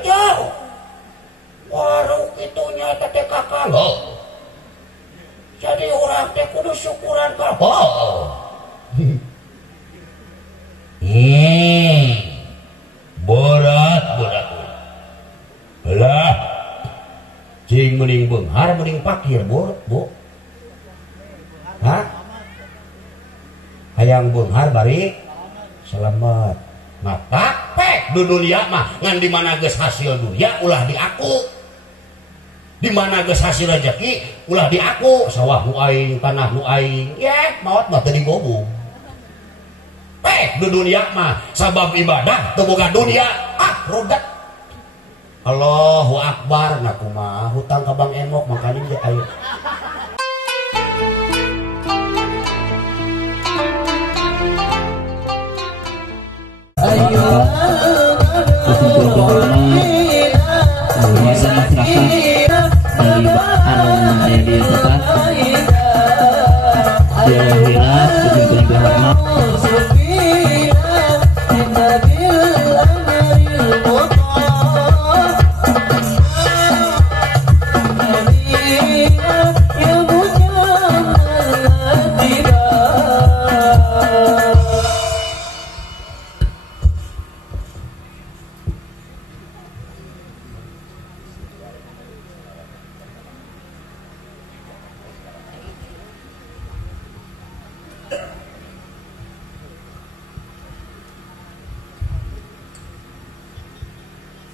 aja warung itunya teh kakang. Jadi orang teh kudu syukuran ka. Berat lah cing mending beunghar mending pakir bu hayang beunghar bari selamat ngapapek di dunia mah ngan di mana geus hasil dunia ulah diaku, di mana geus hasil rezeki ulah diaku, sawah nu aing tanah nu aing ya maot mah teu digobung. Di dunia mah sabab ibadah teu boga dunia rudat. Allahu Akbar na kumaha hutang ka Bang Emok makanya ge ayo.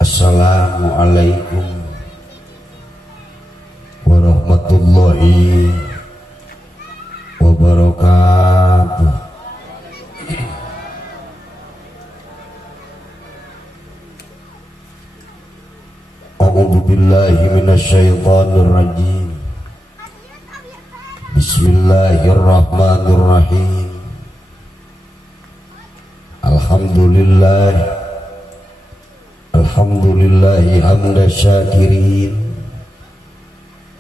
Assalamualaikum warahmatullahi wabarakatuh. A'udzu billahi minasyaitonir rajim. Bismillahirrahmanirrahim. Alhamdulillahi hamda syakirin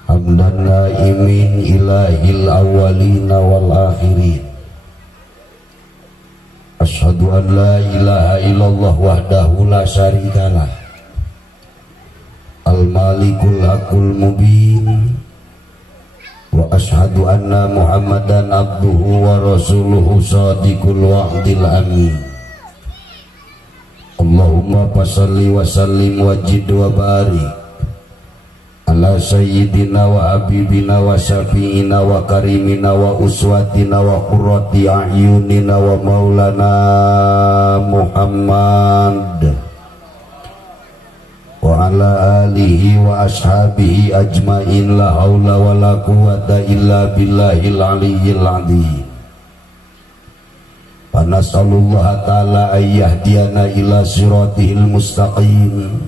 hamdan naimin ilahil awwalina wal akhirin. Asyhadu an la ilaha illallah wahdahu la syarikalah al malikul haqqul mubin wa asyhadu anna muhammadan abduhu wa rasuluhu shadiqul wa'dil amin. Allahumma fasalli wa sallim wajid wa barik ala sayyidina wa habibina wa syafi'ina wa karimina wa uswatina wa qurrati a'yunina wa maulana Muhammad wa ala alihi wa ashabihi ajmain la haula wa la quwata illa billahil aliyyil azim. Nasallallahu ta'ala ayyahdiyana ila siratihil mustaqim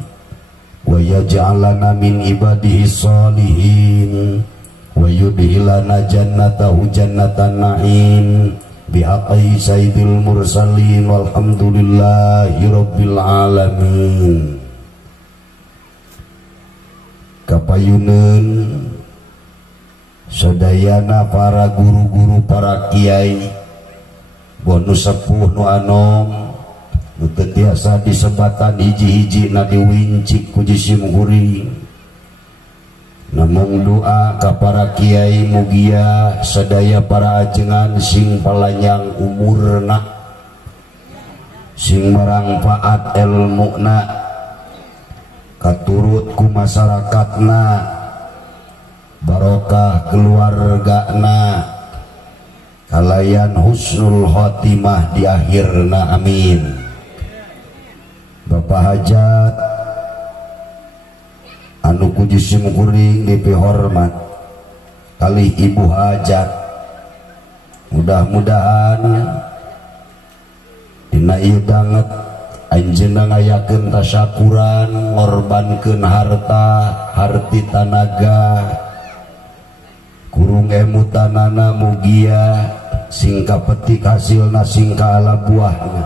wa yaj'alana min ibadihi salihin wa yudhilana jannatahu jannatan na'im bihaqqi sayyidil mursalin walhamdulillahi rabbil alamin. Kapayuneun sadayana para guru-guru, para kiai, bonus sepuh nu anom nu teu tiasa disebatan hiji-hiji na diwincik ku jisimkuring. Namung doa ka para kiai mugia sadaya para ajengan sing palanyang umurna, sing marangpaat ilmuna, katurut ku masyarakatna, barokah keluargana, kalayan husnul khotimah di akhirna, amin. Bapak hajat anu kuji simkuring dipi hormat kali ibu hajat, mudah-mudahan dina ieu banget anjeunna ngayakeun tasyakuran, ngorbankeun harta harti tanaga, kurung emutanana mugia singka petik hasilna singka ala buahna,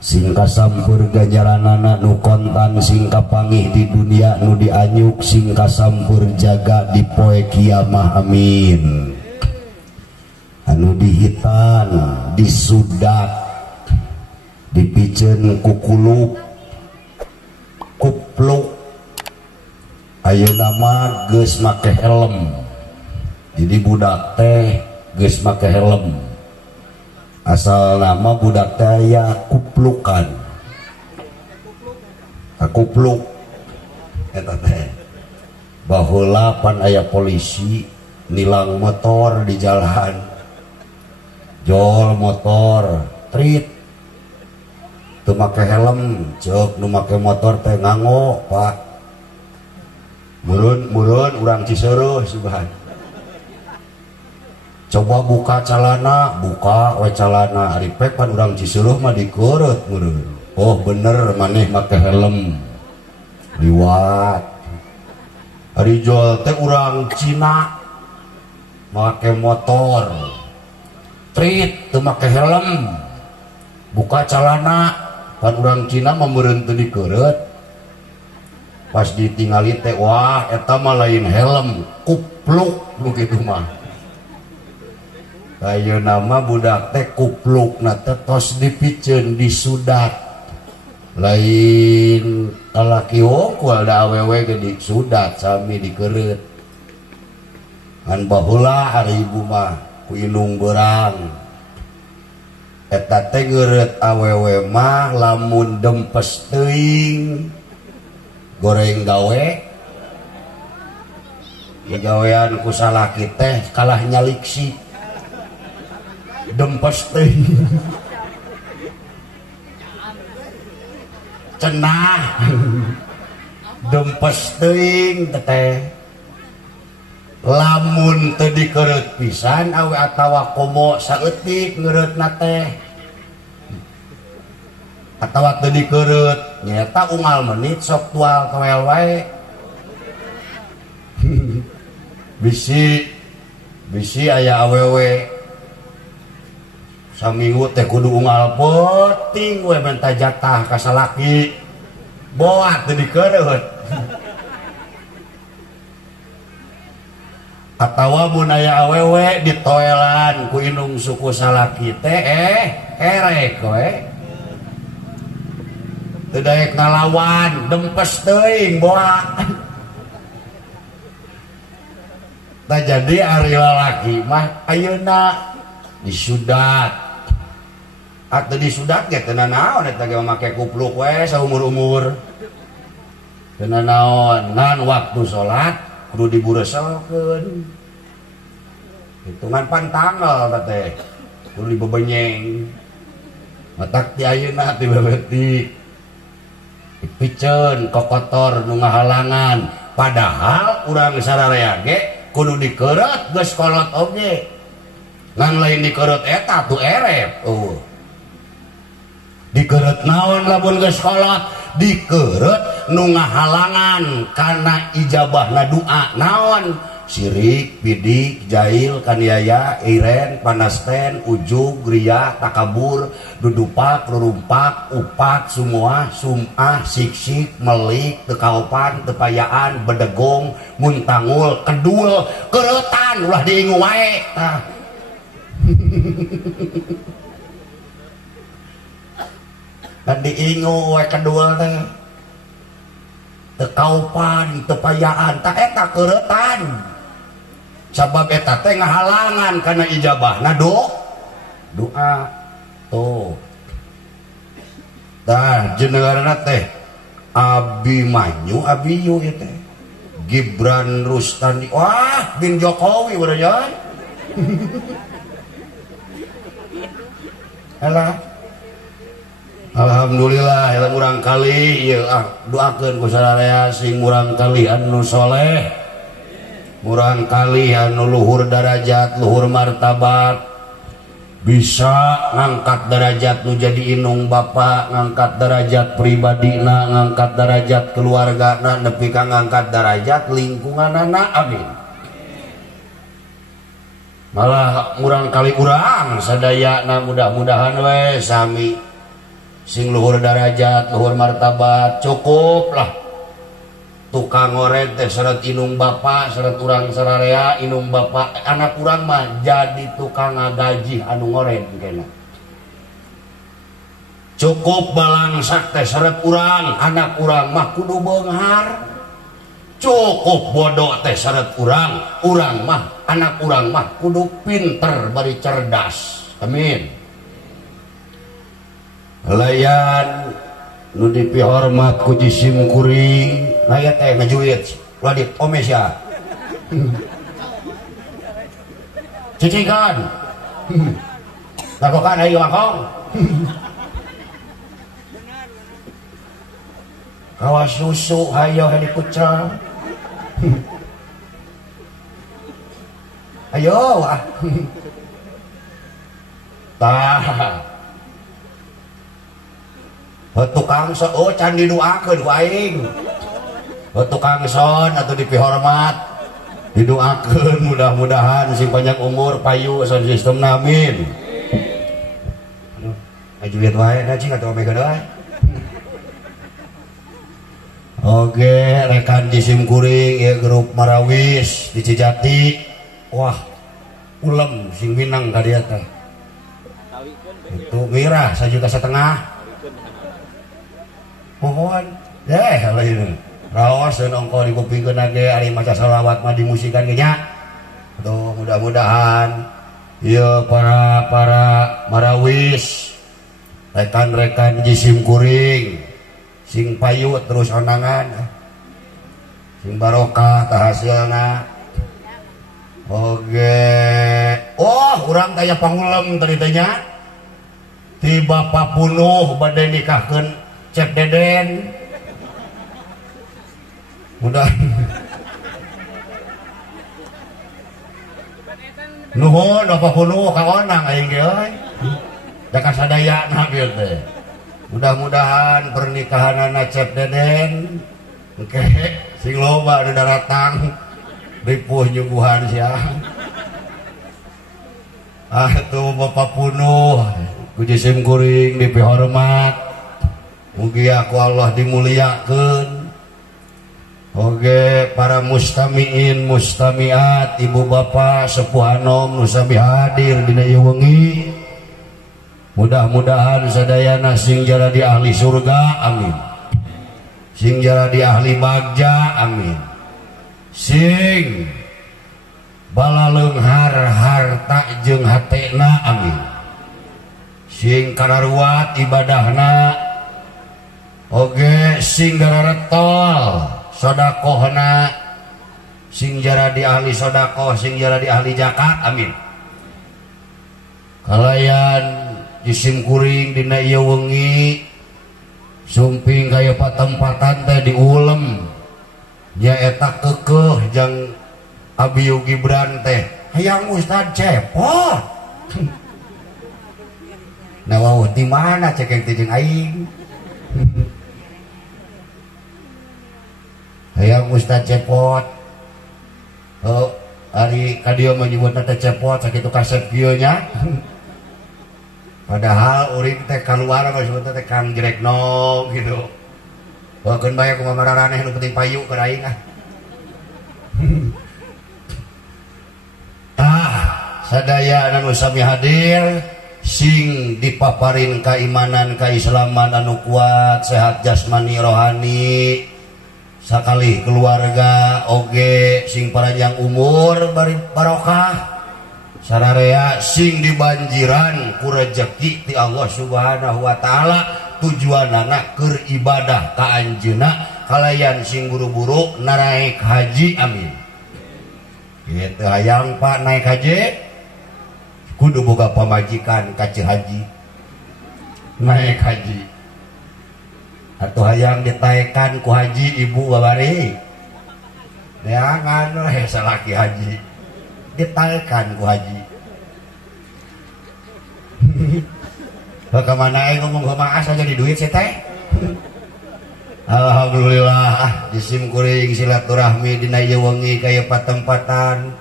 singka sampur ganjaranana nu kontan, singka pangih di dunia nu dianyuk, singka sampur jaga di poe kiamah, amin. Anu dihitan, disudak, dipiceun ku kuluk kupluk ayeuna mah geus make helm. Jadi budak teh geus make helm. Asal nama budak teh aya kuplukan. Kupluk eta teh. Baheula pan aya polisi nilang motor di jalan. Jol motor, trit. Teu make helm, ceuk nu make motor teh ngango, Pak. Meureun urang Ciseureus subahan. Coba buka calana, buka we calana. Ari pek pan urang Ciseureus mah dikeureut meureun. Oh bener maneh make helm. Liwat. Ari jol teh urang Cina make motor. Trit teu make helm. Buka calana, pan urang Cina mah meureun teu dikeureut. Pas ditingali teh wah eta mah lain helm, kupluk nu kitu mah. Ayeuna mah budak teh kuplukna teh tos dipikeun disudat. Lain lalaki hongkul da awewe ge disudat sami dikeureut. Ngan baheula ari ibu mah ku indung beurang. Eta teh ngeureut awewe mah lamun dempes teuing goreng gawe gawean ku salaki teh kalah nyaliksi dempes teuing cenah dempes teuing teh lamun teu dikeureut pisan awe atawa komo saeutik ngeureutna teh atawa teu dikeureut nyata unggal menit sok tual kawel wae. bisi aya awewe saminggu teh kudu unggal penting we minta jatah ka salaki boat teu dikeureut. Atawa mun aya awewe ditoelan ku indung suku salaki teh erek we teu daek ngalawan dempes teuing boa. Tah jadi ari lalaki mah ayeuna disudat. Atuh disudat ge teu naon eta ge make kupluk we saumur-umur. Teu naon ngan waktu salat kudu dibureselkeun. Hitungan pantanggal teh kudu dibebenyeng. Matak ti ayeuna ti bebetik. Piceun kokotor nu ngahalangan padahal urang sararea ge kudu dikeureut geus kolot oge ngan lain dikeureut eta tuh erep dikeureut naon lamun geus kolot dikeureut nu ngahalangan kana ijabahna doa naon sirik bidik jail kaniaya iren panasten ujug ria takabur dudupak rurumpak upak semua sumah siksik melik tekaupan tepayaan bedegong muntangul kedul keuretan ulah diingu wae dan diingu wae kedul teh tekaupan tepayaan tak eta keuretan sabab eta teh ngahalangan kana ijabahna doa tuh tah jenenganna teh Abi Manyu Abiyu ieu teh Gibran Rustandi wah bin Jokowi urang alah alhamdulillah ya urang kali ieu doakeun ku sararea sing urang kali anu soleh urang kali anu luhur darajat luhur martabat bisa ngangkat derajat nu jadi inung bapa ngangkat derajat pribadina ngangkat derajat keluargana nepi ka ngangkat derajat lingkunganana amin malah urang kali urang sadayana mudah-mudahan we sami sing luhur darajat luhur martabat cukup lah tukang ngoreng teh seret inung bapa seret urang sararea inung bapa anak urang mah jadi tukang ngagaji anu ngoreng kena cukup balangsak teh seret urang anak urang mah kudu beunghar cukup bodoh teh syarat urang mah anak urang mah kudu pinter bari cerdas. Amin. Layan nu dipihormat ku jisim kuring aya teh ngajuit ladit omesya cicikan lakukan ayo makong kawas susu hayo heli putra ayo wah tah tukang son oh can didoakeun ku aing tukang son atau dipihormat didoakeun mudah-mudahan sing panjang umur payu son sistem amin. Aju lihat wae da cing atuh ome gaeuh. Oke, rekan jisim kuring ya grup Marawis di Cijati. Wah, ulem sing Minang ka dieu teh. Itu mirah 1,5 juta. Mohon lain raos dan ongko dikupingkeun ge ari maca salawat mah dimusikan ge nya. Tuh mudah-mudahan ieu para Marawis rekan-rekan jisim kuring sing payu terus onangan sing barokah tah hasilna. Oke. Oh, urang taya pangulem tadi teh nya. Ti bapa punuh bade nikahkeun Cep Deden mudah nuhun apa kuno kaonang aing ge euy da sadayana bieu teh mudah-mudahan pernikahanana Cep Deden engke sing loba nu daratang ripuh nyuguhan sia atuh bapa punuh ku jisim kuring dipihormat mugi aku Allah dimuliakeun. Oge para mustamiin mustamiat ibu bapak sepuh anom nu sami hadir dina ieu wengi mudah-mudahan sadayana sing jara di ahli surga amin sing jara di ahli bagja amin sing balaleunghar harta jeung hatena amin sing kararuat ibadahna oge sing gararetol sodakohna sing jara di ahli sodakoh sing jara di ahli zakat amin. Kalayan jisim kuring dina ieu wengi sumping kaya patempatan teh diulem nya eta keukeuh jang Abiyu Gibran teh hayang Ustad cepot nah wauh di mana cek jeung aing hayang Ustad cepot oh ari kadieu menyebutna teh cepot sakitu kasep kieu nya padahal urip teh kaluar maksudna teh Kang Jrekno gitu wakeun bae kumaha mararaneh nu penting payu keur aing sadaya anu sami hadir sing dipaparin keimanan keislaman anu kuat sehat jasmani rohani sakali keluarga oge sing panjang umur bari barokah sararea sing dibanjiran ku rezeki ti Allah Subhanahu wa taala tujuanana keur ibadah ka anjeunna kalayan sing buru-buru naik haji amin kitu hayang Pak naik haji kudu boga pamajikan ka haji naik haji atuh hayang ditaekan ku haji ibu babari ya nganu salaki haji ditaekan ku haji bagaimana ngomong sama asa jadi duit sih teh alhamdulillah jisim kuring silaturahmi dina ieu wengi kaya patempatan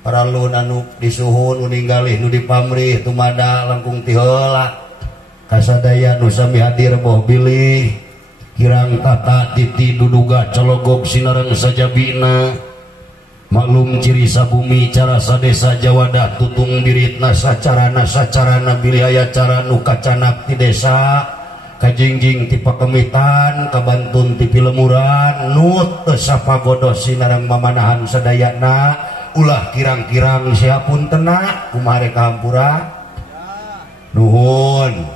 para lun anu disuhun ninggalih nu dipamrih tumada langkung ti heula kasadaya nu sami hadir boh bilih kirang tata titi duduga cologok sinareng sajabina maklum ciri sabumi cara sadesa jawadah tutung diritna sacarana bilih aya cara nu kacanap ti desa kajingjing ti pakemitan kabantun ti pilemuran nut sapagodos sinarang mamanahan sadayana ulah kirang-kirang siapun tenak kumare kahampura nuhun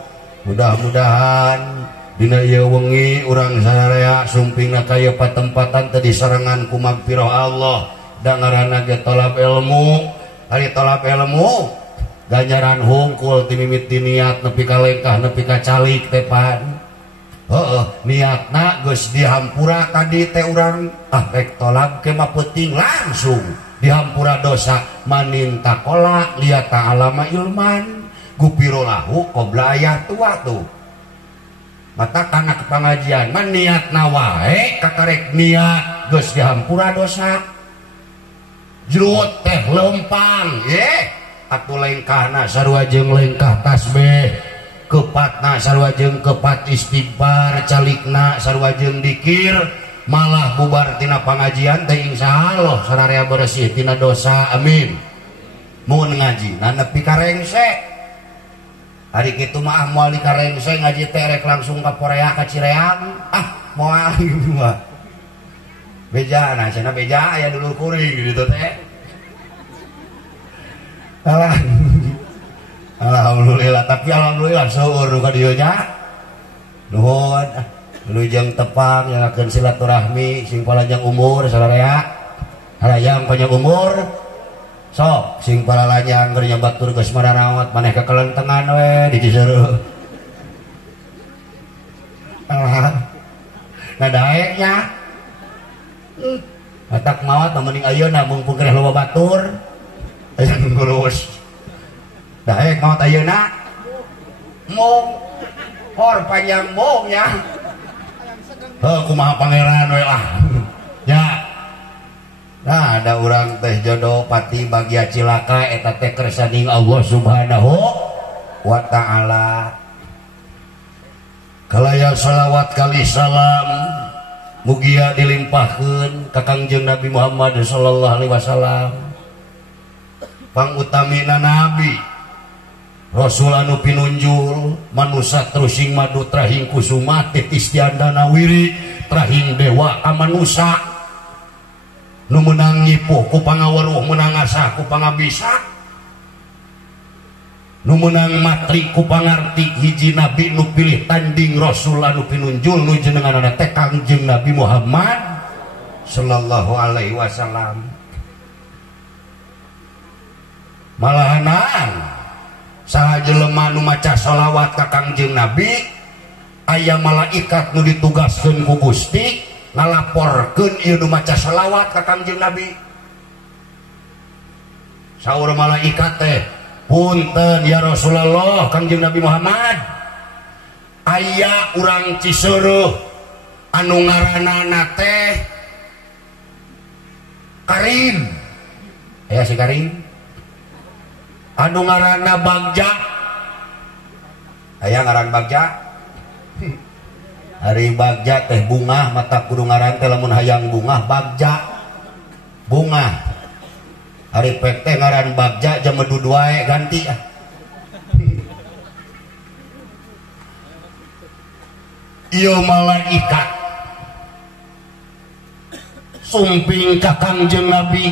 mudah-mudahan dina ieu wengi urang sararea sumpingna kaya patempatan tadi sarangan ku magfirah Allah da ngaranna ge talab ilmu ari talab ilmu ganjaran hungkul ti mimiti niat nepi ka lengkah nepi ka calik teh pan niatna geus dihampura tadi teh urang rek talab ke mah penting langsung dihampura dosa manin takola liat ta'alama ilman gupiro lahu qobla ayat tua tuh mata kana kepangajian man niat nawae kakarek niat geus dihampura dosa jrut teh lempang atuh lengkahna sarua jeung lengkah tasbih kepatna sarua jeung kepat istighfar calikna sarua jeung dikir malah bubar tina pangajian teh insyaallah sararea bersih tina dosa amin mun ngaji na nepi ka rengse hari kitu mah moal di karengse ngaji teh rek langsung ka Korea ka Cireang moal gitu mah beja nah cenah beja aya dulur kuring gitu teh alhamdulillah tapi alhamdulillah seueur ka dieu nya nuhun lujeng tepang nyangakeun silaturahmi sing panjang umur sararea hayang panjang umur sok sing palalanyang keur nyabatur geus mararawat maneh ka kelentengan we di Ciseureuh nah daeknya atak maot mending ayeuna mumpung keur loba batur aya ngurus daek maot ayeuna mung hor panjang mung nya kumaha pangeran we lah nya nah ada orang teh jodoh pati bagia cilaka eta teh kersaning Allah subhanahu wa ta'ala kalaya salawat kali salam mugia dilimpahkeun ka Kangjeng Nabi Muhammad sallallahu alaihi wasallam pangutamina nabi rasul anu pinunjul manusia terusing madu trahing kusuma titis diandana wiri trahing dewa ka manusia nu menang ngipuh ku pangaweruh menang asah ku pangabisa nu menang matri ku pangarti hiji nabi nu pilih tanding rasul anu pinunjul nu jenenganna teh Kangjeng Nabi Muhammad sallallahu alaihi wasallam malahanan saha jelema nu maca shalawat ka Kangjeng Nabi aya malaikat nu ditugaskeun ku Gusti ngalaporkeun ieu nu maca shalawat ka Kangjeng Nabi saur malaikat teh punten ya Rasulullah Kangjeng Nabi Muhammad aya urang Ciseureuh anu ngaranana teh Karim aya si Karim anu ngaranna Bagja aya ngaran Bagja hari Bagja teh bunga mata kudu ngaran teh lamun hayang bunga Bagja bunga hari pek teh ngaran Bagja jam medud wae ganti ieu malaikat sumping ka Kangjeng Nabi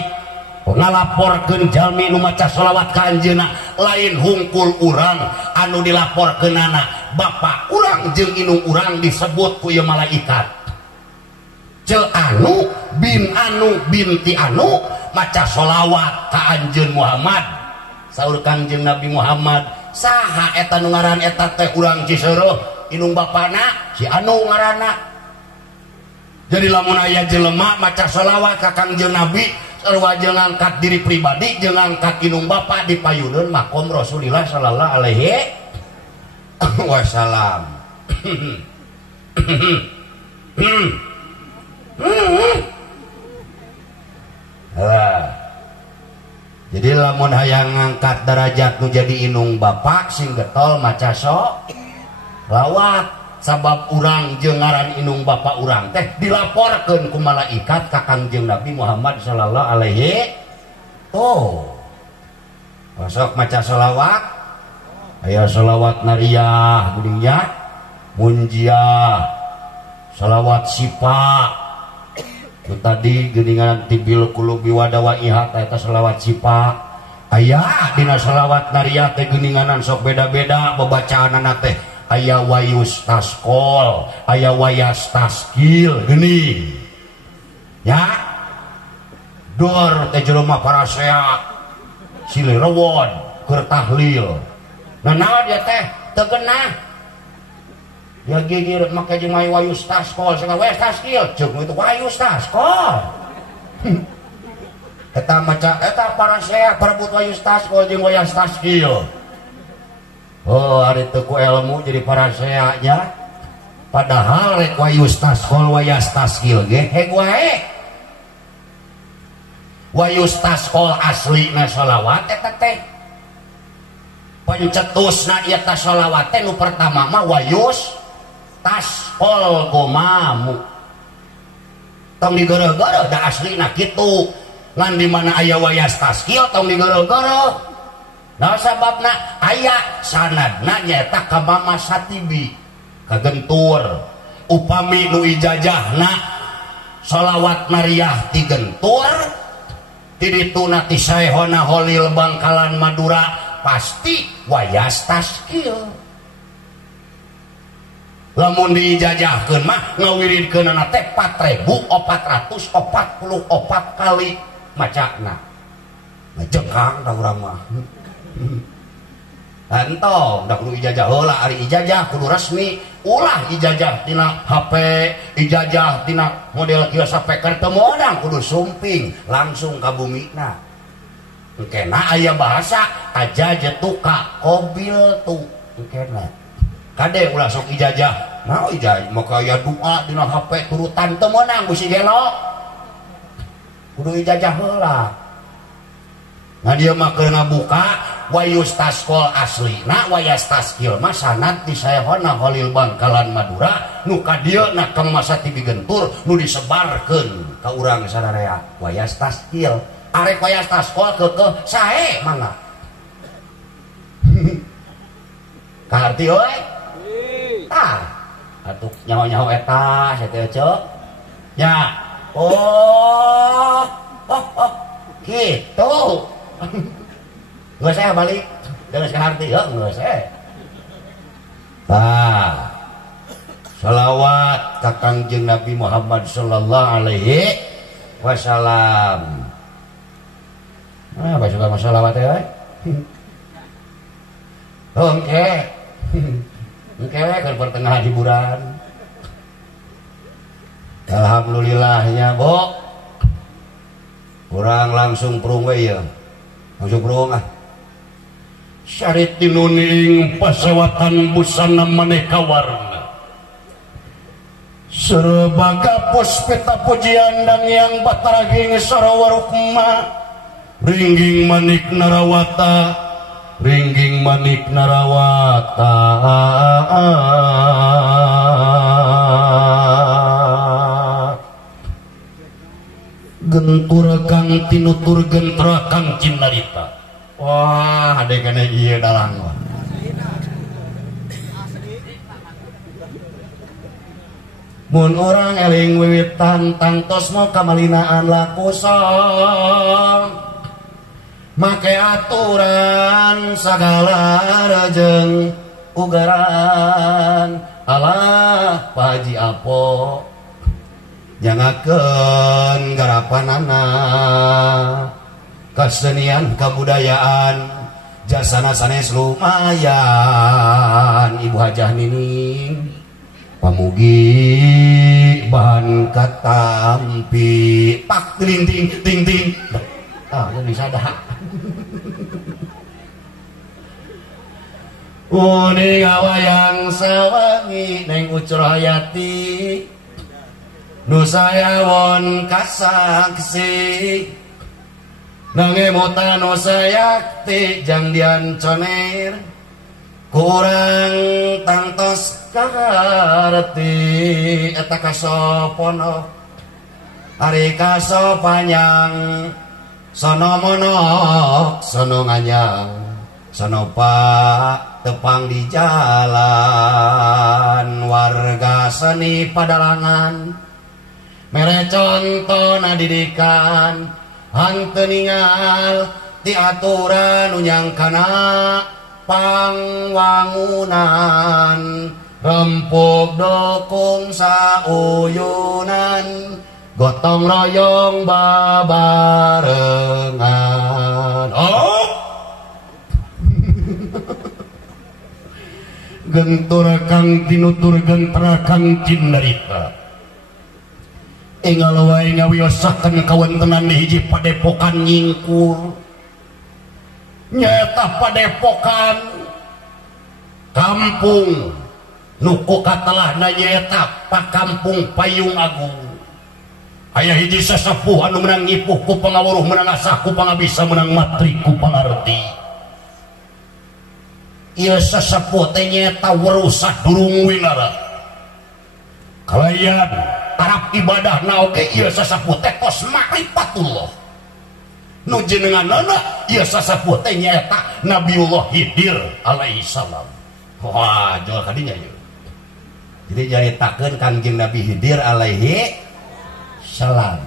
ngalaporkeun jalmi nu maca shalawat ka anjeunna lain hungkul urang anu dilaporkeunana bapa urang jeung indung urang disebut ku ieu malaikat ceu anu binti anu maca shalawat ka anjeun Muhammad saur Kangjeng Nabi Muhammad saha eta nu ngaran eta teh urang Ciseureuh indung bapana si anu ngaranna jadi lamun aya jelema maca shalawat ka Kangjeng Nabi sarua jeung ngangkat diri pribadi jeung ngangkat indung bapa dipayuneun makom Rasulillah sallallahu alaihi wasallam jadi lamun hayang ngangkat derajat nu jadi indung bapa sing getol maca shalawat sabab urang jeung ngaran indung bapa urang teh dilaporkeun ku malaikat ka Kangjeng Nabi Muhammad sallallahu alaihi masuk maca shalawat aya shalawat nariyah geuning nya munjiah salawat sipa itu tadi geuningan tibil kulubi wadawa ihat eta salawat sipa aya dina salawat nariyah teh geuninganan sok beda-beda bebacaanana teh aya wayus taskol aya wayas taskil geuning ya dor teh jelema parasea silirewon keur tahlil nah naon dia teh teu geunah ya gigir make jeung wayus taskol cenah wayus taskil ceuk itu wayus taskol eta maca eta parasea parebut wayus taskol jeung wayus taskil oh ari teu ku ilmu jadi parasea nya padahal rek wayus taskol wayus taskil ge heg wae wayus taskol aslina shalawat eta teh pancetusna ieu tah shalawat teh nu pertama mah wayus taskol gomamu tong digoro-goro da aslina kitu ngan di mana aya wayas taskil tong digoro-goro nah sababna aya sanadna nyaeta ka Mama Satibi kagentur upami nu ijajahna shalawat nariyah ti gentur ti dituna ti Saehona Holil Bangkalan Madura pasti wayas taskil lamun diijajahkeun mah ngawiridkeunana teh 4.444 kali macana ngejengkang da urang mah entong da kudu ijajah heula ari ijajah kudu resmi ulah ijajah tina HP ijajah tina model kieu sapeker teu modang kudu sumping langsung ka bumina engkena aya bahasa aja jetuka kobil tu engkena kade ulah sok ijajah nah ijajah maka aya doa dina HP turutan teu meunang bisi gelo kudu ijajah heula nah dia mah keur ngabuka wayus taskol aslina wayas taskil mah sanad ti Saehona Holil Bangkalan Madura nu ka dieu na ka Mama Satibi gentur nu disebarkeun ka urang sadarea wayas taskil arek wayas taskol keukeuh sae mangga kaharti euy tah atuh nyaho-nyaho eta sateu ceuk nya oh kitu geus saya balik geus kaharti heuh geus tah shalawat ka Kangjeng Nabi Muhammad sallallahu alaihi wasallam apa juga masalah teh oke kan pertengahan hiburan alhamdulillahnya Bo kurang langsung perung we ya langsung perung ah syarit tinuning pasewatan busana maneka warna serbaga puspeta pujian dan yang bataraging sarawarukma ringging manik narawata ringging manik narawata gentur kang tinutur gentra kang cinarita wah adegana ieu dalang mun orang eling wiwitan tangtos mau kamalinaan laku song make aturan sagala rajeng ugaran alah Pak Haji Apo jangakeun garapanana kesenian kebudayaan jasana sanes lumayan Ibu Hajah Nining pamugi bahan katampi pak ting ting ting ting yang bisa dah Uni ngawayang sawangi neng ucur hayati nu sayawon kasaksi nangemutan nu sayakti jang dian coner kurang tangtos karti eta kasopono ari kasopanyang sono monok sono nganyang sono pak tepang di jalan warga seni padalangan mere contoh didikan hanteu ningal ti aturan nyangkana pangwangunan rempuk dokun sauyunan gotong royong babarengan oh gentur kang tinutur gentra kang cindarita enggal wae ngawiosakeun kawontenan hiji padepokan nyingkur nyaeta padepokan kampung nuku katalahna nyaeta Pakampung Payung Agung aya hiji sasepuh anu menang ngipuh ku pangawuruh menang asah ku pangabisa menang matri ku pangarti ieu sasepuh teh nyaeta werusak durung winara kalayan tarap ibadah oge ieu sasepuh teh tos ma'rifatullah nu jenenganna ieu sasepuh teh nyaeta Nabiullah Khidir alaihi salam wah jual kadinya ieu jadi nyaritakeun Kangjeng Nabi Khidir alaihi salam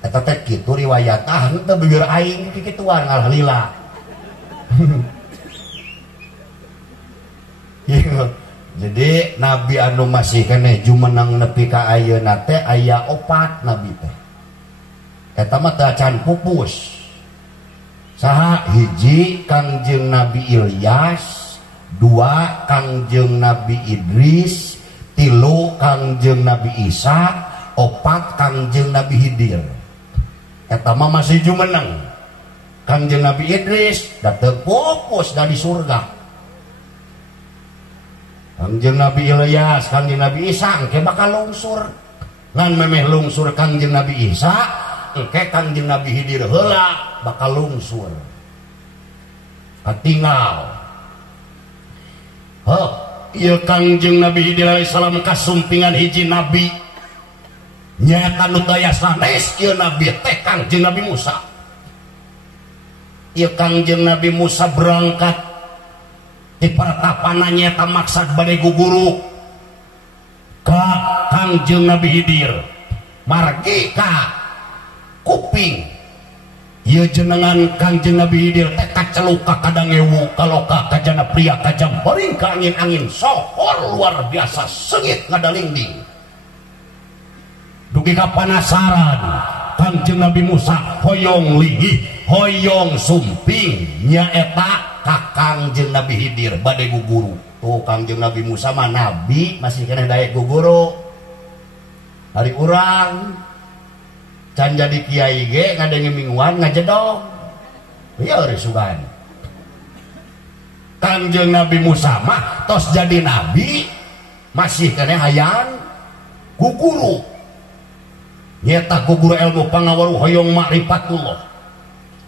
eta teh kitu riwayatah henteu bibir aing kikituan alhamdulillah jadi nabi anu masih keneh jumeneng nepi ka ayeuna teh aya 4 nabi teh eta mah teh acan pupus saha hiji Kangjeng Nabi Ilyas 2 Kangjeng Nabi Idris 3 Kangjeng Nabi Isa 4 Kangjeng Nabi Khidir eta mah masih jumeneng Kangjeng Nabi Idris datang pupus dari surga Kangjeng Nabi Ilyas Kangjeng Nabi Isa engke bakal lungsur ngan memeh lungsur Kangjeng Nabi Isa engke Kangjeng Nabi Khidir heula bakal lungsur katinggal ieu Kangjeng Nabi Khidir alaihi salam kasumpingan hiji nabi nyaeta nu daya sanes ieu nabi teh Kangjeng Nabi Musa ieu Kangjeng Nabi Musa berangkat di pertapanan nyaeta maksad bade guguru ka Kangjeng Nabi Khidir margi ka kuping ieu jenengan Kangjeng Nabi Khidir teh kaceluk ka kadangewu kaloka ka jana pria kajambaring ka angin-angin sohor luar biasa seungit ngadalingding dugi ka panasaran Kangjeng Nabi Musa hoyong lingih hoyong sumping nyaeta ka Kangjeng Nabi Khidir bade guguru tuh Kangjeng Nabi Musa mah nabi masih keneh daek guguru hari urang can jadi kiai ge ngadenge mingguan ngajedog ieu risugan Kangjeng Nabi Musa mah tos jadi nabi masih keneh hayang guguru nyata guguru ilmu pangawaruh hoyong ma'rifatullah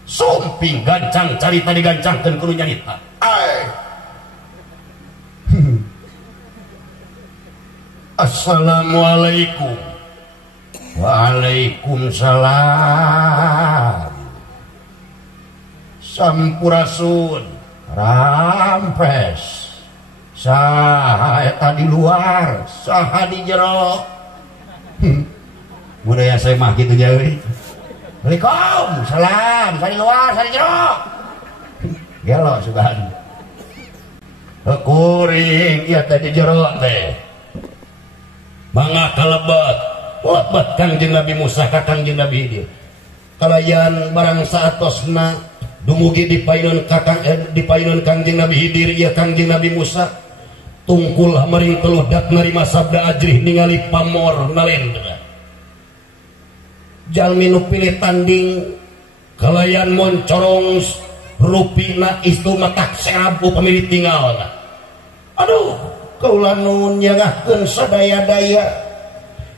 sumping gancang carita digancangkeun kudu nyarita Assalamualaikum Waalaikumsalam Sampurasun rampes saha eta di luar saha di jero budaya saya mah kitu nya euy Waalaikumsalam saha di luar saha di jero gelo sugan kuring ieu teh di jero teh mangga kalebet lebat Kangjeng Nabi Musa ka Kangjeng Nabi Khidir kalayan barang saatosna dumugi di payun Kangjeng Nabi Khidir ieu Kangjeng Nabi Musa tungkul hamering teludak narima sabda ajrih ningali pamor nalendra jalmi nu pilih tanding kalayan moncorong rupina istu matak serabu pamili tinggalna aduh kaula nun nyangahkeun sadaya-daya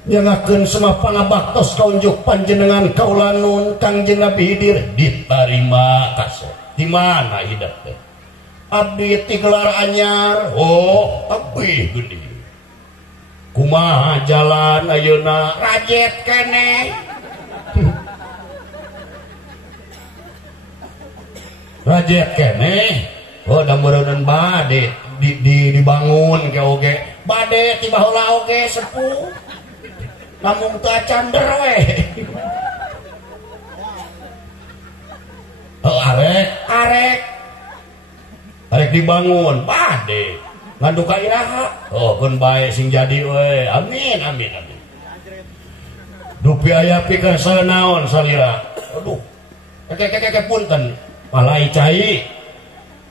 nyangahkeun semua pangabaktos kaunjuk panjenengan kaula nun Kangjeng Nabi Khidir ditarima kasih di mana hidup teh abdi ti gelar anyar oh tapi gede kumaha jalan ayeuna rajet keneh rajet keneh oh mudah-mudahan bade dibangun ke oge bade tiba heula oge sepuh namun teu cander we arek dibangun bade ngaduka iraha oh pun bae sing jadi we amin dupi aya pikeun saeunaon salira aduh keke punten palai cai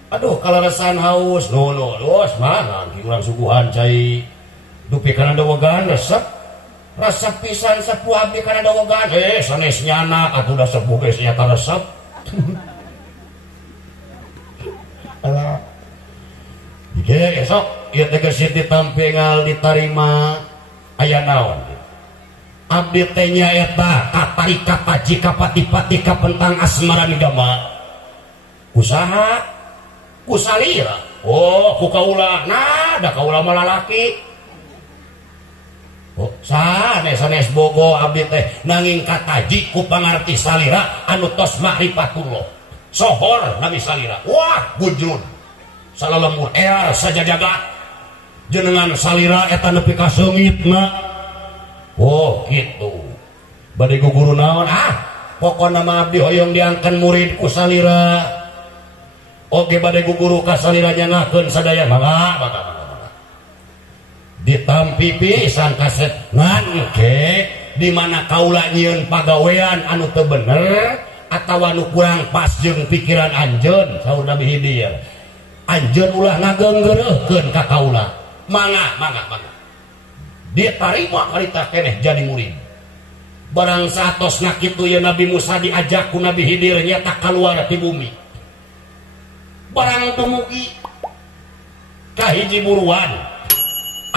aduh kaleresan haus no mana urang suguhan cai dupi kana dawegan resep pisan sepuh abdi kana dawegan sanes nyana atuh da sepuh geus nya resep alah ge esok ieu teh geus ditampengal ditarima aya naon abdi teh nyaeta katarika paci kapati-pati kapentang asmara nigama usaha ku salira oh ku kaula nah da kaula mah lalaki oh sanes bogo abdi teh nanging kataji ku pangarti salira anu tos ma'rifatullah sohor nami salira wah gujud salalembur era saja jagat jenengan salira eta nepi ka seungitna oh gitu bade guguru naon pokona mah abdi hoyong diangkan murid ku salira oge bade guguru ka salira nyangakeun sadaya mangga ditampi pisan kaset ngan ke di mana kaula nyieun pagawean anu teu bener atawa anu kurang pas jeung pikiran anjeun saur Nabi Hidir anjeun ulah ngageunggeureukkeun ka kaula mangga ditarima harita keneh jadi murid barang saatosna kitu ya Nabi Musa diajak ku Nabi Hidir nyata kaluar ti bumi barang tumugi ka hiji buruan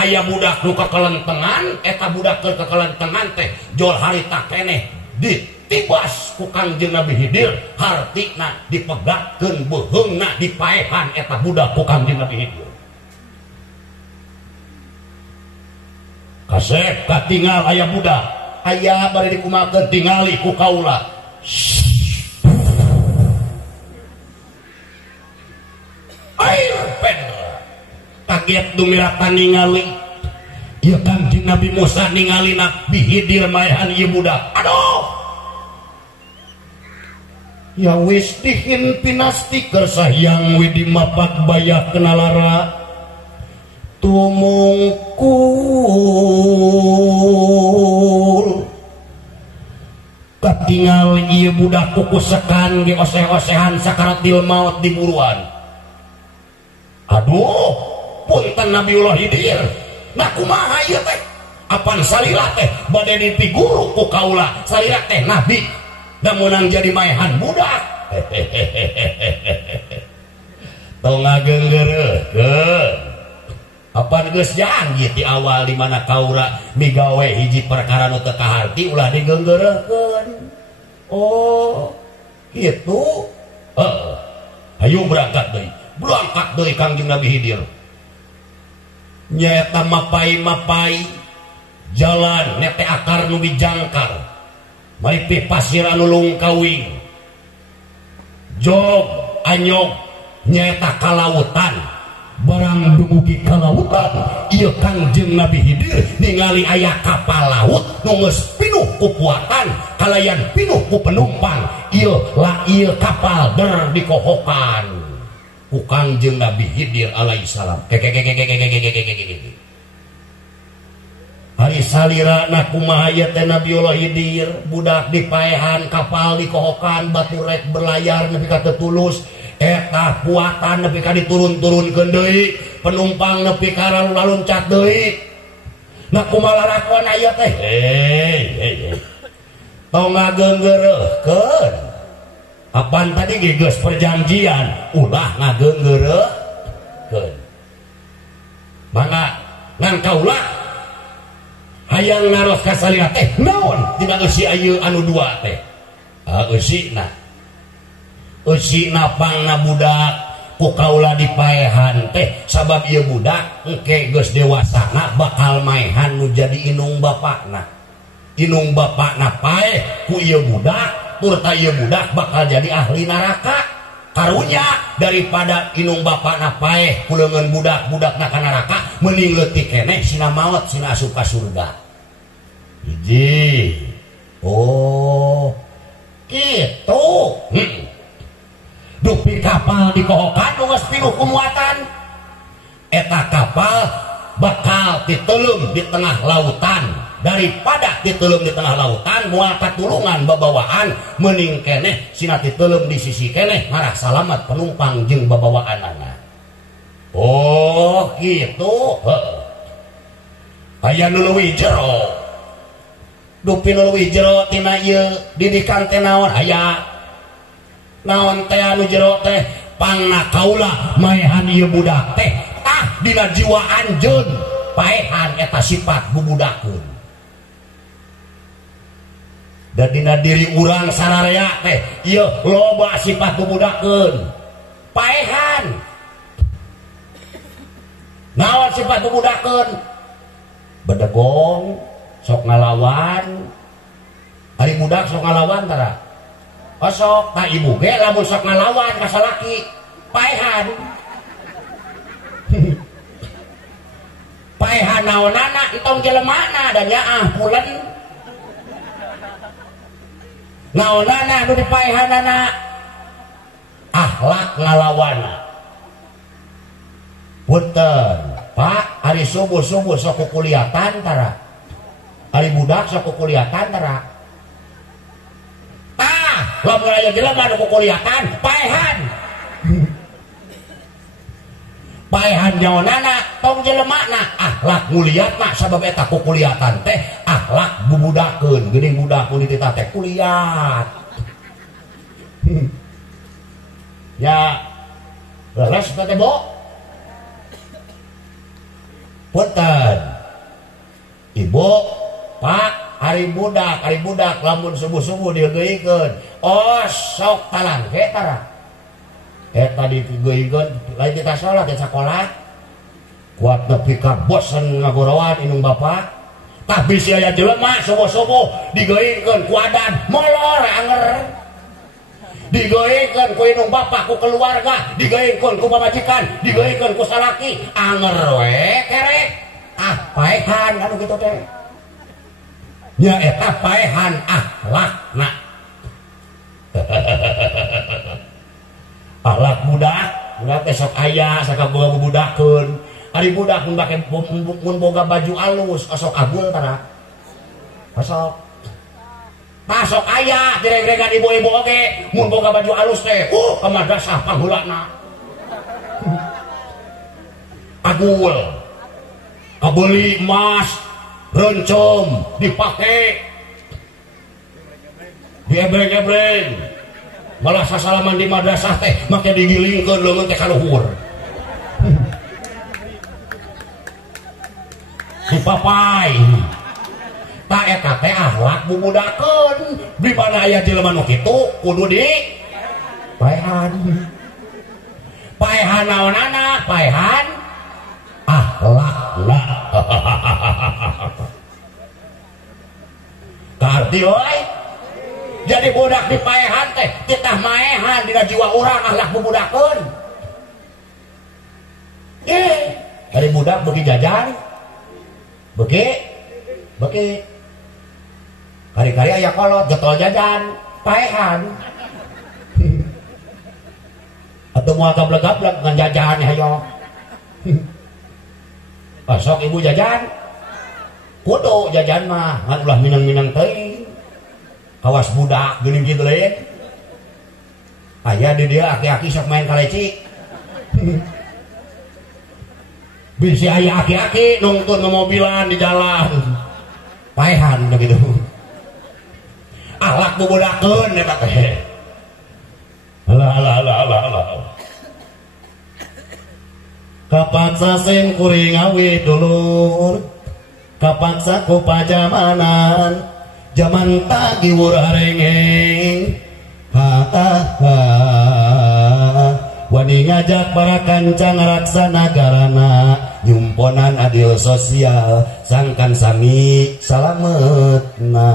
aya budak nu kakelentengan eta budak keur kakelentengan teh jol harita keneh ditibas ku Kangjeng Nabi Hidir hartina dipegakkeun beuheungna dipaehan eta budak ku Kangjeng Nabi Hidir kasep katinggal aya budak aya bari dikumakeun tingali ku kaula air pendra kaget dumiratan ningali ieu Kangjeng Nabi Musa ningali Nabi Hidir maehan ieu budak aduh ya wis dihin pinasti keur sahyang widi mapak bayah kenalara tumungkul katingal ieu budak kukusekan di oseh-osehan sakaratil maut di buruan aduh punten Nabiullah Hidir nah kumaha ieu teh apan salira teh bade dipiguru ku kaula salira teh nabi da meunang jadi maehan budak tong ngageunggeureukkeun apan geus janji ti awal di mana kaula migawe hiji perkara nu teu kaharti ulah digeunggeureukkeun oh kitu hayu berangkat deui Kangjeng Nabi Hidir nyaeta mapai jalan nete akar nu bijangkar mari pasir anu lungkawing jog anyog nyaeta kalautan barang dumugi ka lautan ieu Kangjeng Nabi Hidir ningali aya kapal laut nu geus pinuh ku puatan kalayan pinuh ku penumpang ieu kapal dikohokan ku Kangjeng Nabi Hidir alaihissalam hari salira na kumaha ieu teh Nabiullah Hidir budak dipaehan kapal dikohokan batu rek berlayar nepi ka Tulus eta puatan nepi ka diturun-turunkeun deui penumpang nepi ka laluncat deui nah kumaha lakuan aya teh tong ngageunggeureukkeun apan tadi geus perjanjian ulah ngageunggeureukkeun mangga ngan kaula hayang naros ka salira teh naon tina eusi ayeuna anu dua teh eusina pangna budak ku kaula dipaehan teh sabab ieu budak engke geus dewasana bakal maehan nu jadi inung bapakna paeh ku ieu budak tur ta ieu budak bakal jadi ahli neraka karunya daripada inung bapakna paeh kuleungeun budak-budakna ka neraka mending leutik keneh sina maot sina asup ka surga. Hiji. Oh. Kitu. Dupi kapal dikohokan nu geus pinuh ku muatan. Eta kapal bakal diteleum di tengah lautan. Daripada diteleum di tengah lautan moal katulungan babawaan mending keneh sina diteleum di sisi keneh ngarah salamat penumpang jeung babawaanana. Oh gitu. Aya nu leuwih jero. Dupi nu leuwih jero tina ieu didikan teh naon aya. Naon teh anu jero teh pangna kaula maehan ieu budak teh tah dina jiwa anjeun paehan eta sifat bubudakeun. Dan dina diri urang sararea teh ieu loba sifat bubudakeun paehan. Naon sifat bubudakeun? Bedegong sok ngalawan. Ari budak sok ngalawan tara sok tak ibu ge lamun sok ngalawan ka salaki paehan. Paehan naonana entong jelemana da nyaah pulen. Naonana nu dipaehanana akhlak ngalawana. Punten Pak, hari subuh-subuh sok kuliatan tara. Hari budak sok kuliatan tara. Lamun aya jelema nu kuliatan paehan. Paehan nyaonana tong jelemana akhlak muliat mah sabab eta kuliatan teh akhlak bubudakeun geuning budak kulit eta teh kuliat. Ya leres teh bo. Punten. Ibu, Pak, hari budak lamun subuh-subuh digeuyikeun. Oh, sok talangke tara. Eta digeuyikeun lain kita salat di sakola. Kuat nepi ka bosen ngagorowan inung bapak. Tah bisi aya jelema subuh-subuh digeuyikeun ku adan molor anger. Digeuyikeun ku inung bapak ku keluarga, digeuyikeun ku pamajikan, digeuyikeun ku salaki, anger we kerek. Ah, paehan anu kitu teh. Nya eta paehan akhlakna. Akhlak budak teh sok aya sakaboga bubudakeun. Ari budak mun make mun boga baju alus sok agul tara. Sok. Tah sok aya direg-regan ibu-ibu oge mun boga baju alus teh ka madrasah panghulana. Agul. Kabeli emas rencom dipake diebreng-ebreng malah sasalaman di madrasah teh make digilingkeun leungeun teh ka luhur dipapai. Ta eta teh akhlak bubudakeun di mana aya jelema nu kitu kudu di paehan. Paehan naonana? Paehan akhlakna. Karti oi. Jadi budak dipaehan teh titah maehan dina jiwa urang akhlak bubudakeun. Dari budak beuki jajan. Beuki. Kari-kari aya kolot getol jajan, paehan. Atuh moal gablek-gablek ngan jajan hayo. Sok ibu jajan. Kudu jajan mah ngan ulah minang-minang teuing. Kawas budak geuning kitu leun. Aya di dieu aki-aki sok main kaleci. Bisi aya aki-aki nungtun mobilan di jalan. Paehan begitu. Akhlak bubudakeun eta teh. Alah. Kapaksa sing kuring awit dulur, kapaksa ku pajamanan, jaman tagi wurah rengeng. Wani ngajak para kancang raksa nagarana, nyumponan adil sosial, sangkan sami salametna.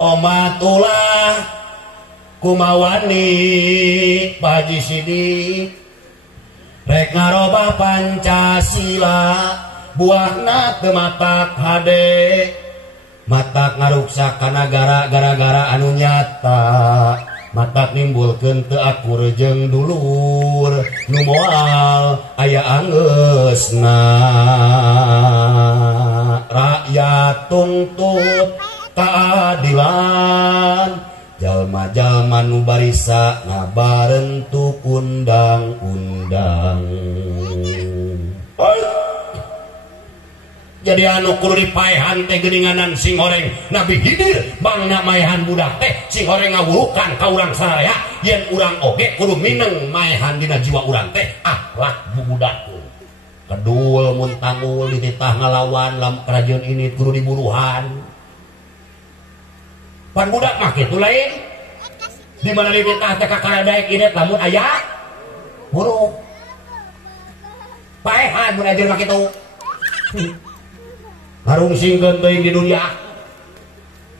Omat ulah kumawani Pak Haji Sidik rek ngaroba Pancasila buahna teu matak hade matak ngaruksakan negara gara-gara anu nyata matak nimbulkeun teu akur jeung dulur nu moal aya anggeusna rakyat tuntut keadilan jalma-jalma nu barisa ngabarentuk undang-undang jadi anu kudu dipaehan teh geuninganan sing horeng Nabi Khidir bangna maehan budak teh sing horeng ngawurukan ka urang saraya yen urang oge kudu mineng maehan dina jiwa urang teh akhlak budak kedul mun tangul dititah ngalawan lam kerajaan ini kudu diburuhan pan budak mah kitu lain di mana dititah teh ka karadaek inet lamun aya buruk paehan mun ajeun mah kitu ngarungsingkeun teuing di dunia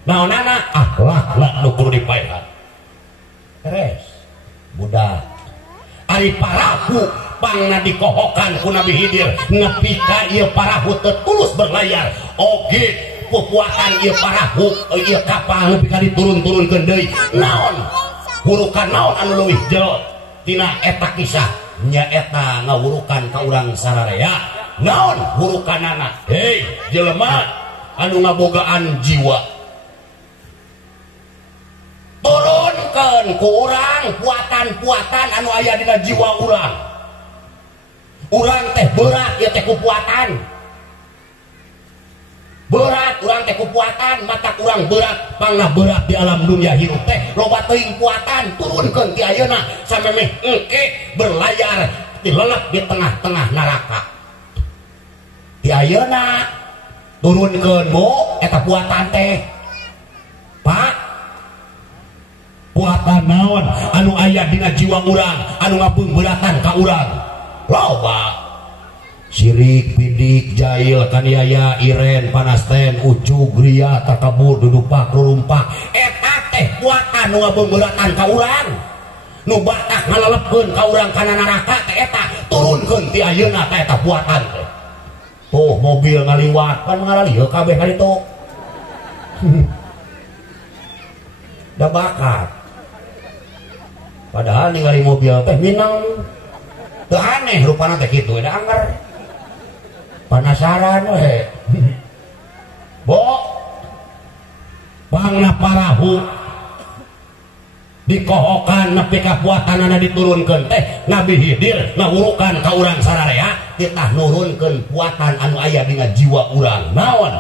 naonana akhlakna nu kudu dipaehan teres budak ari parahu pangna dikohokan ku Nabi Khidir nepi ka ieu parahu teu tulus berlayar oge pupuatan ieu parahu ieu kapal nepi ka diturun-turunkeun deui naon hurukan naon anu leuwih jero tina eta kisah nya eta ngawurukan ka urang sararea naon hurukanana hei jelema anu ngabogaan jiwa turunkeun ku urang puatan-puatan anu aya dina jiwa urang teh berat ieu teh kupuatan berat urang teh kupuatan mata urang berat pangna berat di alam dunia hirup teh loba teuing puatan turunkeun ti ayeuna samemeh engke berlayar dilelep di tengah-tengah neraka di ayeuna turunkeun mo eta puatan teh Pak puatan naon anu aya dina jiwa urang anu ngabeungbeuratan ka urang loba sirik bidik jail kaniaya iren panasten ucug ria takabur dudupak rurumpak eta teh puatan nu ngabeungbeuratan ka urang nu batak ngalelepkeun ka urang kana neraka teh eta turunkeun ti ayeuna teh eta puatan teh tuh mobil ngaliwat kan ngalalieu kabeh ka ditu da bakat padahal ningali mobil teh minang teu aneh rupana teh kitu da anger penasaran we bo bangna parahu dikohokan nepi ka puatanana diturunkeun teh Nabi Khidir ngawurukan ka urang sararea titah nurunkeun puatan anu aya dina jiwa urang naon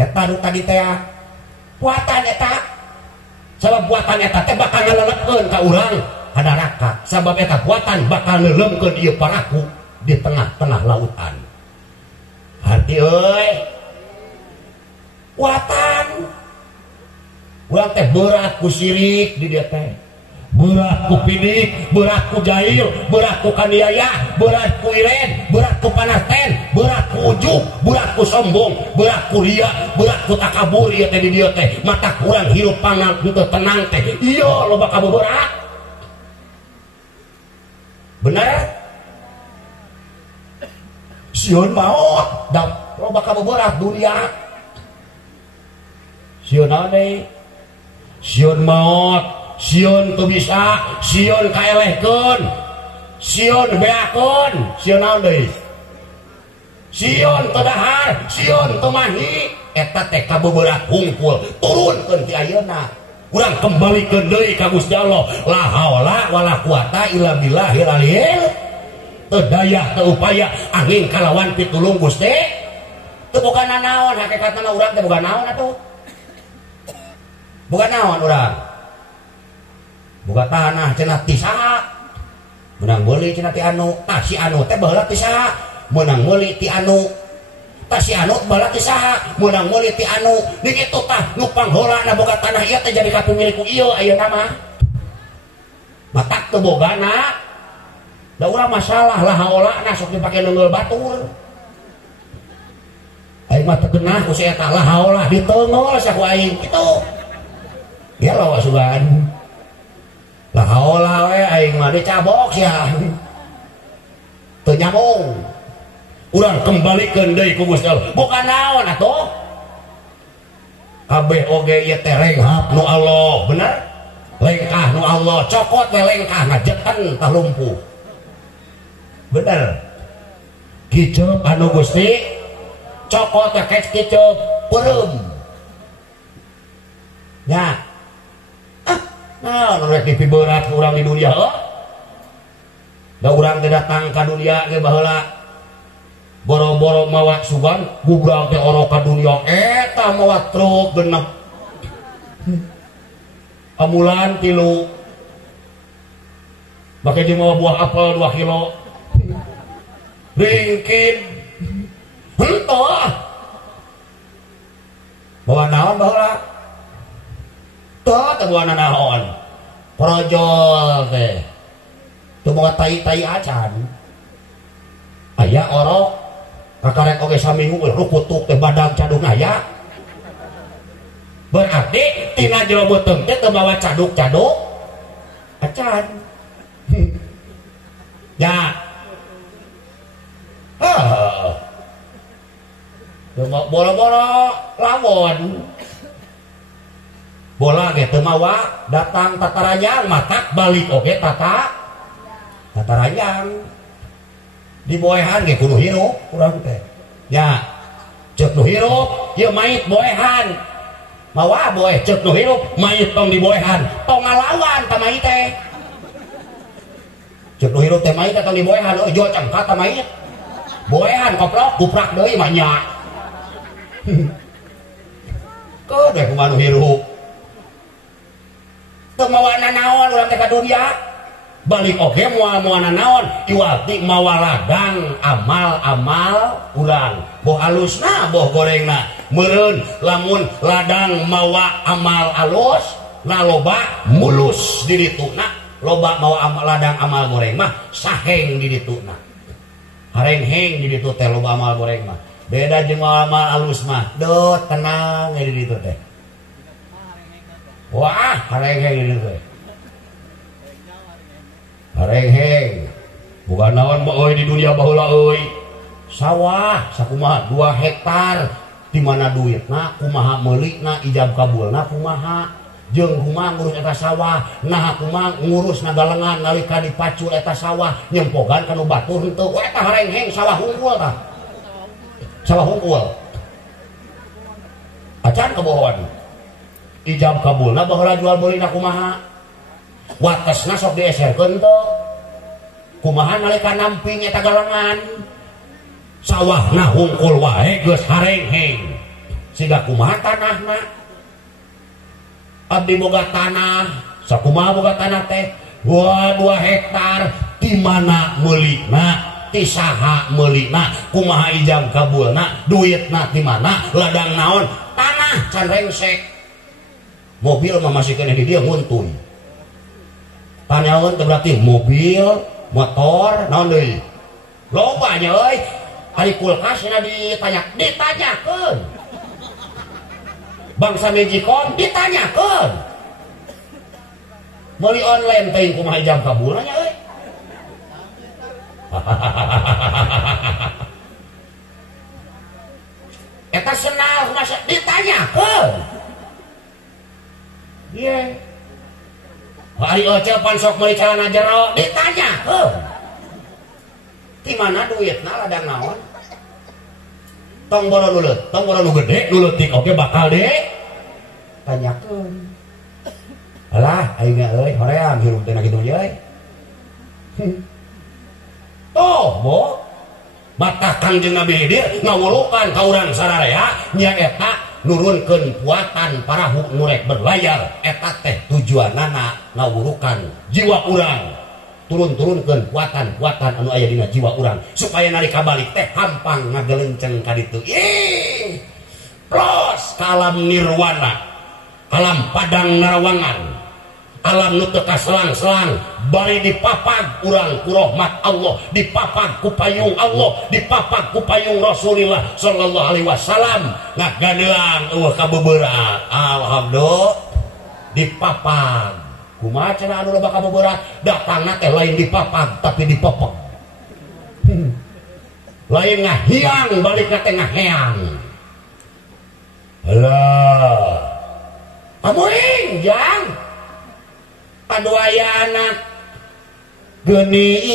eta nu tadi teh puatan eta sabab puatan eta teh bakal ngalelepkeun ka urang ka neraka sabab eta puatan bakal neuleumkeun ieu parahu di tengah-tengah lautan hati euy puatan urang teh berat ku sirik di dieu teh berat ku pidik berat ku jail berat ku kaniaya berat ku iren berat ku panasten berat ku ujug berat ku sombong berat ku ria berat ku takabur ieu teh di dieu teh mata urang hirup pangang teu tenang teh ieu loba kaboberat bener sieun maot da loba kaboberat dunia sieun naon deui sieun maot sieun teu bisa sieun kaelehkeun sieun beakeun sieun naon deui sieun teu dahar sieun teu manhi eta teh kaboberat hungkul turunkeun ti ayeuna urang kembalikeun deui ka Gusti Allah la haula wala quwata illa billahil aliyil teu daya teu upaya angin kalawan pitulung Gusti teu boga naon hakikatna urang teh boga naon atuh boga naon urang boga tanah cenah ti saha menang meuli cenah ti anu tah si anu teh baheula ti saha menang meuli ti anu tah si anu baheula ti saha menang meuli ti anu di kitu tah nu pangheulana boga tanah ieu teh jadi kapimiliku ieu ayeuna mah matak teu bogana da urang masalah lah haolana sok dipake leungeul batur aing mah teu genah ku si eta lah haolah diteungol saku aing kitu ya lawa sugan lah haola we aing mah dicabok ya teu nyambung urang kembalikeun deui ku Gusti Allah bukan naon atuh kabeh oge ieu teh renghap nu Allah bener lengkah nu Allah cokot we lengkah ngajeken tah lumpuh bener kiceup anu Gusti cokot teh kiceup peureum nya nah rek pipi berat urang di dunia da urang teh datang ka dunia ge baheula boro-boro mawa sugan gugrang teh oro ka dunia eta mawa truk genep amulan 3 make dia mawa buah apel 2 kilo ringkit henteu bawa naon baheula teu bawa naon projol teh teu bawa tai-tai acan aya orok kakarek oge saminggu rukutuk teh badag caduk aya berarti tina jero beuteung teh teu bawa caduk-caduk acan ya boro-boro lawon bola ge teu mawa datang tataranyang matak balik oge tataranyang di boehan ge kudu hirup urang teh nya ceuk nu hirup ieu mait boehan mawa boeh ceuk nu hirup mait tong di boehan tong ngalawan ta mait teh ceuk nu hirup teh mait tong di boehan euy jo cangkat ta mait boehan koprok kuprak deui mah nya kedeh kumaha nu hirup teu mawa nanaon urang teh ka dunya balik oge moal nanaon iwati mawa ladang amal-amal urang boh alusna boh gorengna meureun lamun ladang mawa amal alus na loba mulus di dituna loba mawa ladang amal goreng mah saheng di dituna harengheng di ditu teh loba amal goreng mah beda jeung amal alus mah duh tenang di ditu teh wah harengheng di ditu teh harengheng bukan naon euy di dunia baheula euy sawah sakumaha 2 hektar di mana duitna kumaha meulina ijab kabulna kumaha jeung kumaha ngurus eta sawah nah kumaha ngurus nagalengan nalika dipacul eta sawah nyempogan kana batur henteu eta harengheng sawah hungkul tah sawah hungkul acan kebohon ijab kabulna baheula jual beulina kumaha watesna sok dieserkeun teu kumaha nalika namping eta galengan sawahna hungkul wae geus harengheng siga kumaha tanahna abdi boga tanah sakumaha boga tanah teh 2 hektar di mana meulina ti saha meulina kumaha ijab kabulna duitna di mana ladang naon tanah can rengsek mobil mah masih keneh di dieu nguntuy tanyawan berarti mobil motor naon deui loba nya euy ari kulkasna ditanyakeun bangsa Magicom ditanyakeun meuli online teh kumaha ijab kabulna nya euy eta senal kumaha ditanyakeun ieu hari ocepan sok meuli calana jero ditanya di mana duitna ladang naon tong boro nuleut tong boro nu gede nu leutik oge bakal tanyakeun alah aing euy hoream hirup teh na kitu euy toh bo mata Kangjeng Nabi Khidir ngawulukan ka urang sararea nya eta nurunkeun puatan parahu nurek berlayar eta teh tujuanana ngawurukan jiwa urang turun-turunkeun puatan-puatan anu aya dina jiwa urang supaya nalika balik teh hampang ngagelenceng ka ditu plus kalam nirwana alam padang narawangan alam nu teu kaselang-selang bari dipapag urang ku rahmat Allah dipapag ku payung Allah dipapag ku payung Rasulullah sallallahu alaihi wasallam ngagadelang eueuh kabeubeurang alhamdulillah dipapag kumaha cenah anu loba kaboborat datangna teh lain dipapag tapi dipepeg lain ngahiang balikna teh ngaheang heula amuing jang anu aya anak geuning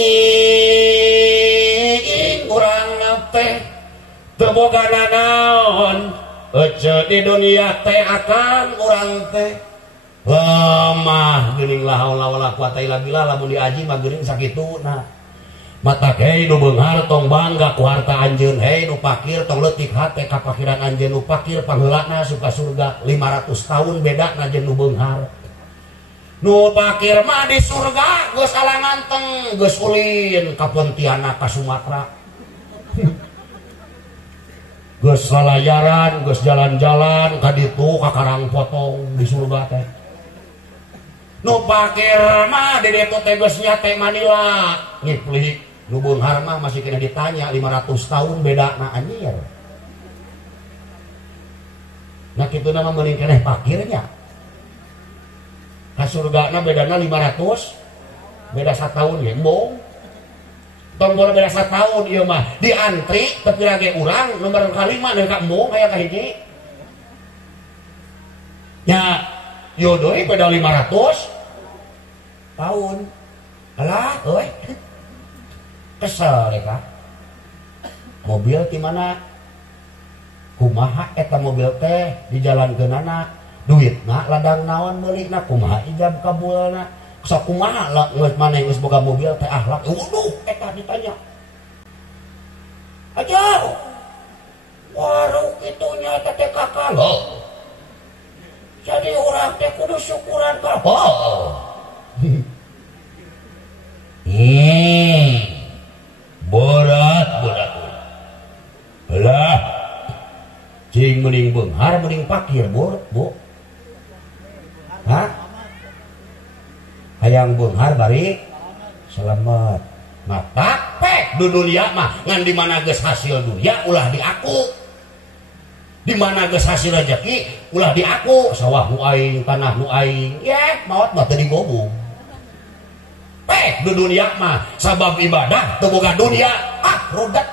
urang teh teu boga nanaon ece di dunia teh akan urang teh lemah geuning la haula wala quwata illa billah lamun diaji mah geuning sakituna mata hei nu beunghar tong bangga ku harta anjeun hei nu pakir tong leutik hate ka pakiran anjeun nu pakir pangheulana suka surga 500 tahun bedana jeung nu beunghar nu pakir mah di surga geus alanganteng geus ulin ka Pontianak ka Sumatera geus lalayaran geus jalan-jalan ka ditu ka Karangpotong di surga teh nu pakir mah di ditu teh geus nyate Manila ngiplik nu beunghar mah masih kena ditanya 500 tahun bedana anjir nah kitu nama meuning keneh pakirnya ka surgana bedana 500 beda 1 tahun ya embong tong bola beda 1 tahun ieu mah diantri tapi lagi urang nomor kalima neuk ka embong aya ka hiji nya yodoi beda 500 tahun alah euy kesel reka mobil di mana kumaha eta mobil teh di jalan geunana duitna ladang naon meulina kumaha ijab kabulna sok kumaha lah geus maneh geus boga mobil teh akhlak wuduh eta ditanya aja warung kitunya teh kakal jadi urang teh kudu syukuran ka berat lah cing mending beunghar mending pakir bu hah hayang beunghar bari selamat mata pek di dunia mah ngan di mana geus hasil dunia ulah diaku di mana geus hasil rezeki ulah diaku sawah nu aing tanah nu aing ya maot mah teu digobung pek di dunia mah sabab ibadah teu boga dunia rudet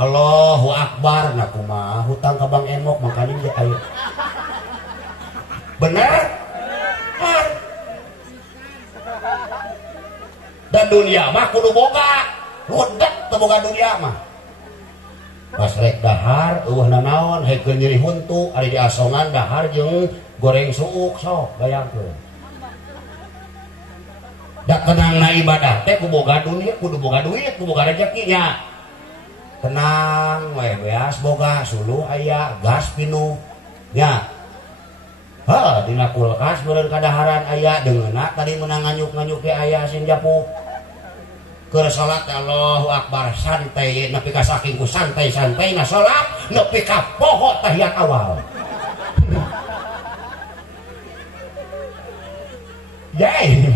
Allahu Akbar nah kumaha hutang ka Bang Emok makanya dia ayo bener dan dunia mah kudu boga rudet teu boga dunia mah pas rek dahar eueuh nanaon haeukeun nyeri huntu ari di asongan dahar jeung goreng suuk sok bayangkeun da tenang na ibadah teh kudu boga dunia kudu boga duit kudu boga rezeki nya tenang we beas boga suluh aya gas pinu nya heuh dina kulkas beureun kadaharan aya deungeuna tadi meunang nganyuk-nganyuk ge aya sing japu keur salat Allahu Akbar santai nepi ka saking ku santai-santai na salat nepi ka poho tahiyat awal yai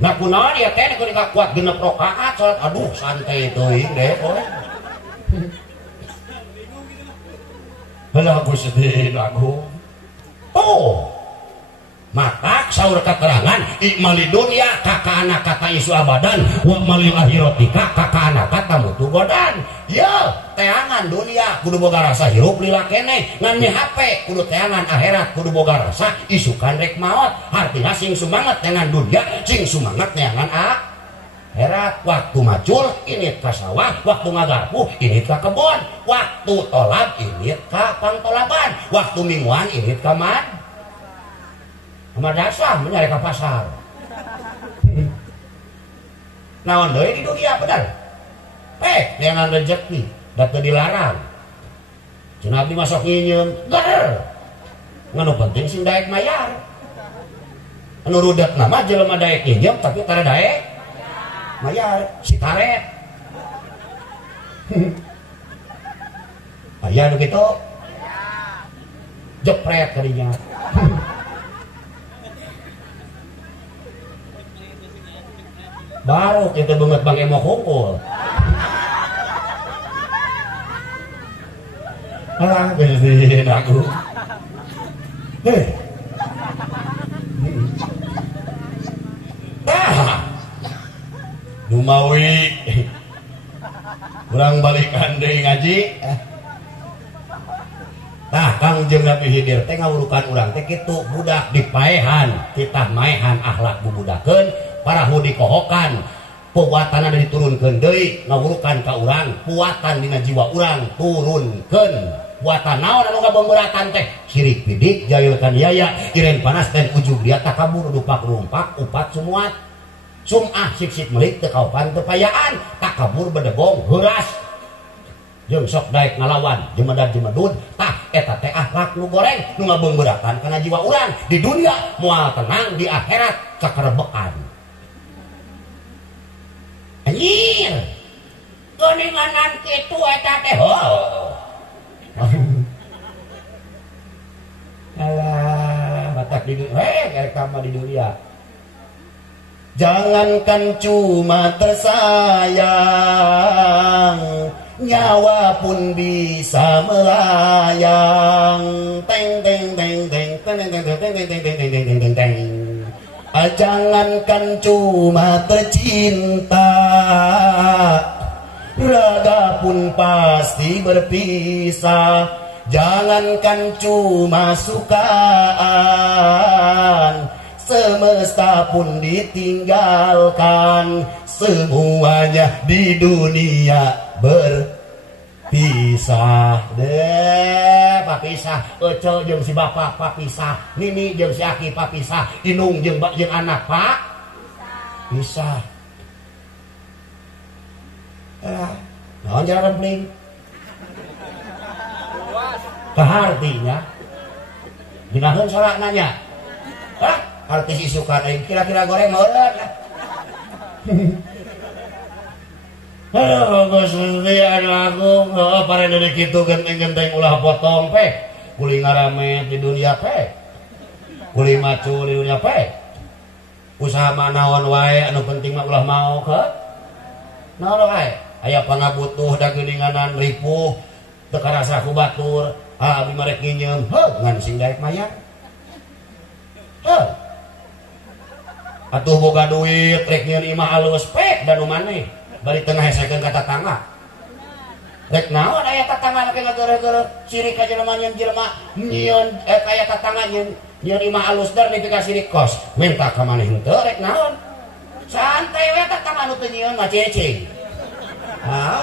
nah kunaon ya teh kudu kuat 6 rakaat salat aduh santai teuing deh poe lagu sedih lagu maka saur keterangan ikmali dunia kakana kata isu abadan wa malil akhiratika kakana kata mutu godan ya teangan dunia kudu boga rasa hirup lila keneh ngan HP kudu teangan akhirat kudu boga rasa isukan rek maot artinya sing sumanget dengan dunia sing sumanget teangan akhirat waktu macul ini ka sawah waktu ngagarpu ini ka kebon waktu tolab ini ka pangtolaban waktu mingguan ini ka madrasah menyari ke pasar naon deui di dunia bener dengan rezeki da teu dilarang cenah abdi masuk nginyeum ger nganu penting sing daek mayar anu rudetna mah jelema daek nginyeum tapi tara daek mayar si karet aya nu kitu jepret kadinya baru kita banget Bang Emok hungkul alah besin aku mawi urang balikan deui ngaji. Tah Kang jeung Nabi Khidir teh ngawurukan urang teh kitu budak dipaehan titah maehan akhlak bubudakeun parahu dikohokan puwatana diturunkeun deui ngawurukan ka urang puatan dina jiwa urang turunkeun puatan naon anu ngabemberatan teh sirik pidik jailkan yaya iren panas dan ujug dia takabur dupak rumpak upat sumuat sum'ah sik-sik melik teu kaopan teu payaan takabur bedebong heuras jeung sok daek ngalawan jemedad-jemedud tah eta teh akhlak nu goreng nu ngabeungbeuratan kana jiwa urang di dunia moal tenang di akhirat cakarebekan anjir geuninganan kitu eta teh alah batak di dunia rekama di dunia. Jangankan cuma tersayang, nyawa pun bisa melayang. Teng teng teng teng teng teng teng teng teng teng teng teng teng teng. Jangankan cuma tercinta, raga pun pasti berpisah. Jangankan cuma sukaan, semesta pun ditinggalkan. Semuanya di dunia berpisah. Deh, papisah. Ece jeung si bapak papisah. Nini jeung si Aki papisah. Inung jeung anak pak pisah. Naon jalan rempling? Kahartinya dinaheun salah nanya. Artis isukan kira-kira goreng meureun. Aduh, Gusti anu agung pare deui kitu genteng-genteng ulah potong pe. Kuli ngarame di dunia pe. Kuli macu di dunia pe. Usaha manaon wae anu penting mah ulah mau ke. Naon wae? Aya pangabutuh da geuninganan ripuh teu karasa ku batur. Abi marek nginyeum, ngan sing daek mayang. Atuh boga duit rek nyieun imah alus pek dan maneh bari tengah hesekeun ka tatangga. Rek naon aya tatangga ke ngageureug-geureug sirik ka jelema nyieun jelema nyieun kaya tatangga nyieun imah alus dar nepi ka sirik kos. Minta ka maneh henteu rek naon. Santai we tatangga nu teu nyieun mah cicing.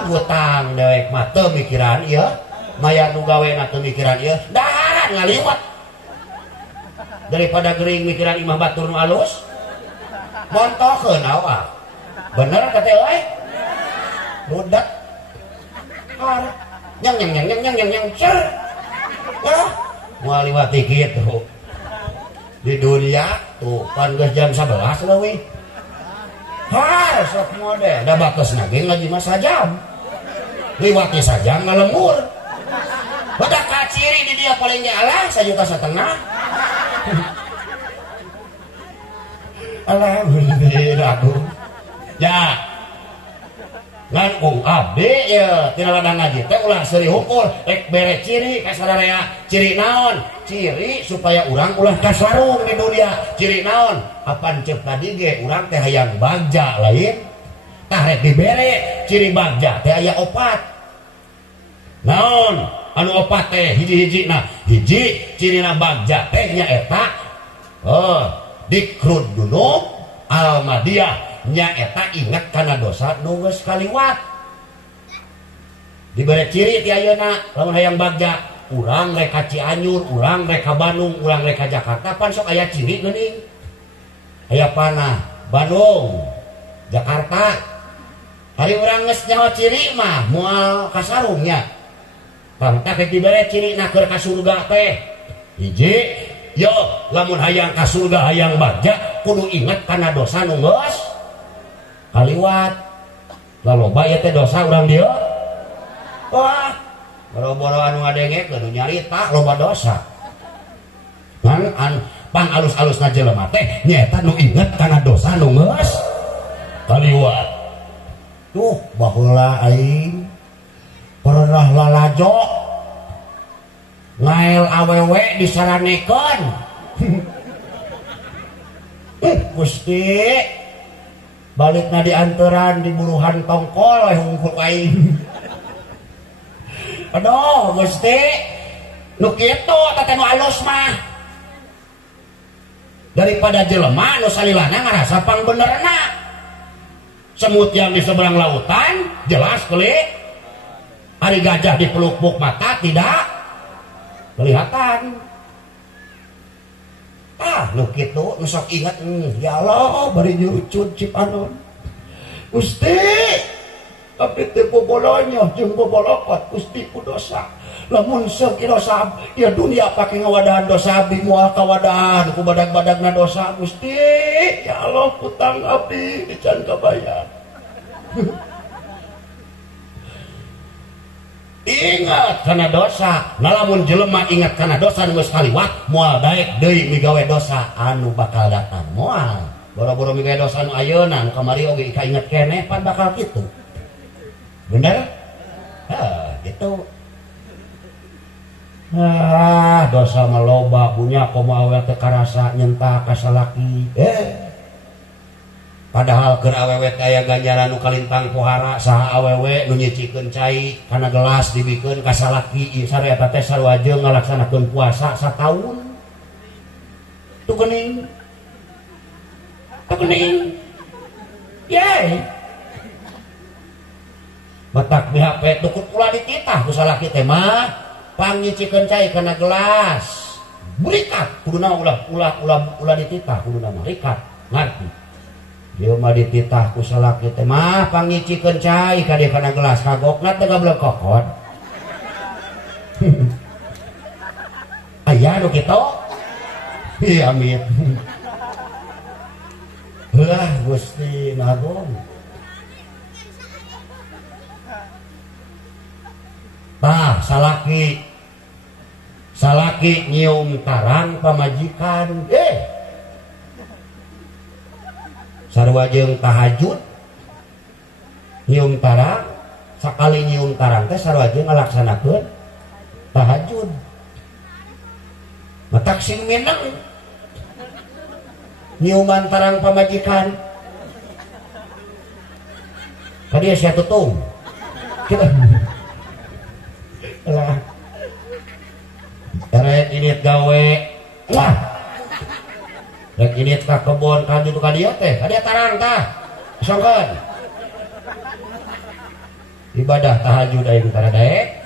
Hutang dewek mah teu mikiran ieu. Maya nu gawena teu mikiran ieu, daharan ngaliwat. Daripada gering mikiran imah batur nu alus. Montokeun awak. Bener kata euy? Budak. Nyang cer. Wah, moal liwati kitu. Di dunia tuh pan geus jam 11 leuwih. Sok mode, da batasna ge ngaji mah sajam. Liwati sajam ngalembur. Badak kaciri di dia paling jalan 1,5 juta. Alhamdulillah aku. Ya. Ngan abdi ya tina ladang ngaji teh ulah seuri hukur rek bere ciri ka sadarea. Ciri naon? Ciri supaya urang ulah kasarung di dunia. Ciri naon? Apan ceuk tadi ge urang teh hayang bagja lain. Tah rek dibere ciri bagja teh aya opat. Naon? Anu opat teh hiji-hijina. Hiji cirina bagja teh nyaeta dikrud dunub almadiyah nyaeta inget kana dosa nu geus kaliwat. Dibere ciri ti ayeuna lamun hayang bagja urang rek ka Cianjur, urang rek ka Bandung, urang rek ka Jakarta pan sok aya ciri geuning. Aya panah Bandung, Jakarta. Hari urang geus nyaho ciri mah moal kasarungnya. Pangta ke dibere ciri na keur ka surga teh. Hiji, yo lamun hayang ka surga hayang bagja kudu inget kana dosa nu geus kaliwat. Laloba ieu teh dosa urang dieu. Wah, boro-boro anu ngadenge kudu nyarita loba dosa. Pan alus-alusna jelema teh nyaeta nu inget kana dosa nu geus kaliwat. Tuh baheula aing pernah lalajo ngael awewe disaranekeun. Gusti balikna dianteran di buruhan tongkol hungkul aing. Aduh Gusti nu kitu teh nu alus mah daripada jelema nu salilana ngarasa pangbenerna. Semut yang di seberang lautan jelas keli, hari gajah di pelupuk mata tidak kelihatan. Nu kitu nu sok inget, ya Allah bari nyurucut Cipanon. Gusti abdi teu bobolonya jeung bobolokot Gusti ku dosa. Lamun sekira ya dunia pake ngawadahan dosa abdi moal kawadahan ku badag-badagna dosa Gusti. Ya Allah hutang abdi dican kabayar. Ingat karena dosa, lamun jelema ingat karena dosa nu geus kaliwat moal daek deui migawe dosa anu bakal datang. Moal boro-boro migawe dosa nu ayeuna nu kamari oge kainget keneh pan bakal kitu. Bener? Gitu. Dosa mah loba punya komo awewe teu karasa nyentak ka salaki. Padahal keur awewe aya ganjaran nu kalintang pohara saha awewe nu nyicikeun cai kana gelas dibikeun ka salaki sareeta teh sarua-jeung ngalaksanakeun puasa sataun. Tu geuning. Ye. Batak BHP tukut pula dititah ku salaki teh mah pangnyicikeun cai kana gelas. Berikat kuduna ulah dititah kuduna mah rikat ngarti. Dia mah dititah ku salaki teh mah pangicikeun cai ka dieu kana gelas kagokna teh gablek kokot. Aya nu kitu? Iya amin. Heuh Gusti ngagung. Tah salaki nyium tarang pamajikan. Sarua jeung tahajud nyium tarang, sakali nyium tarang teh sarua jeung ngalaksanakeun tahajud. Matak sing mineng nyiuman tarang pamajikan. Kadieu sia tutung. Kita lah. Karek ini gawe. Wah. Rek ini ka kebon ka ditu ka dieu teh, ka dieu tarang tah. Songkeun. Ibadah tahajud ayeuna tara daek.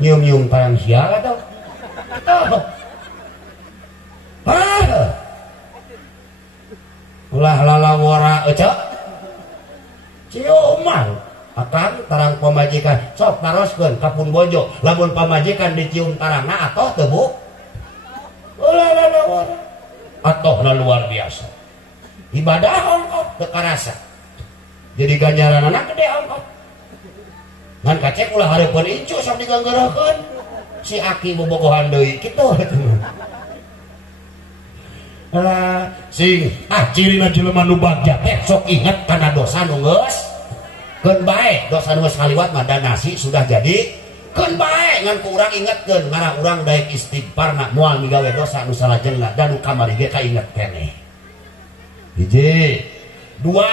Nyium-nyium tarang sia atuh. Ulah lalawara euceuk. Ciuman akang tarang pamajikan sok taroskeun ka pun bojo. Lamun pamajikan dicium tarangna atoh teu Bu? Ulah lalawara. Atohna luar biasa. Ibadah ongkot teu karasa. Jadi ganjaranna gede ongkot. Ngan kacek ulah hareupeun incu sok diganggeurekeun. Si aki bobogohan deui kitu. Cirina jelema nu bagja teh sok inget kana dosa nu geus keun bae. Dosa nu geus kaliwat mah dan nasi sudah jadi keun bae ngan ku urang ingetkeun ngarah urang daek istighfarna moal migawe dosa nu salajengna dan nu kamari ge kainget keneh. Hiji, dua.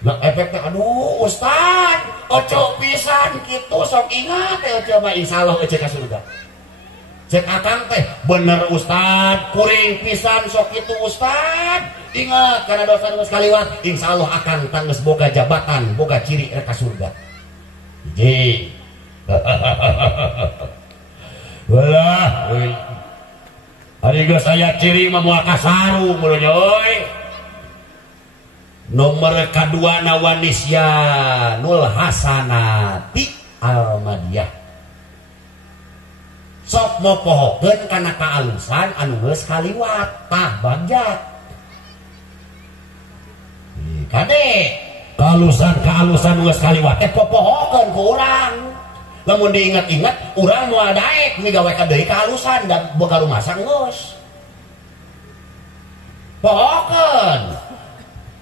Nah efeknya aduh Ustad, oco pisan kitu sok ingat teh oco mah insyaallah oco ka surga. Cek akang teh bener Ustad, kuring pisan sok kitu Ustad. Ingat karena dosa nu geus kaliwat, insyaallah akang tangges boga jabatan, boga ciri rek ka surga. Hiji. Walah, hari geus aya ciri mah moal kasaru mulu nyoy. Nomor kadua nawanisya nul hasanati almadiyah. Sok mopohokeun kana kaalusan anu geus kaliwat tah bagjat. Kade kaalusan nu geus kaliwat teh popohokeun ku urang. Lamun diinget-inget urang moal daek migawe ka deui kaalusan da boga rumasak geus. Pohokeun.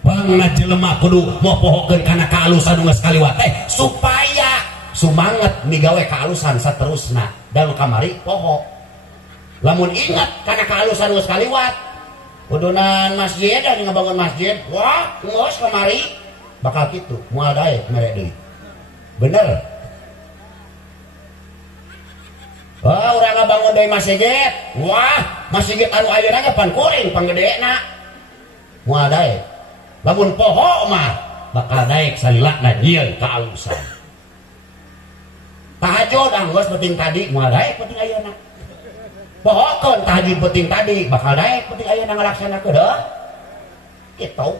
Bangna jelema kudu mopohokeun kana kaalusan nu geus kaliwat teh supaya sumanget migawe kaalusan saterusna dan kamari poho. Lamun ingat kana kaalusan geus kaliwat kudunan masjid dan ngebangun masjid wah ngos kemari bakal gitu moal daek merek deui bener. Wah urang ngabangun deui masjid wah masjid anu ayeuna nya pan kuring panggedena moal daek lamun poho mah bakal daek salilakna nyieun ka alusan tahajud anggus penting tadi moal daek penting ayeuna pohokeun tahajud penting tadi bakal daek penting ayeuna ngalaksanakeun deuh kitu.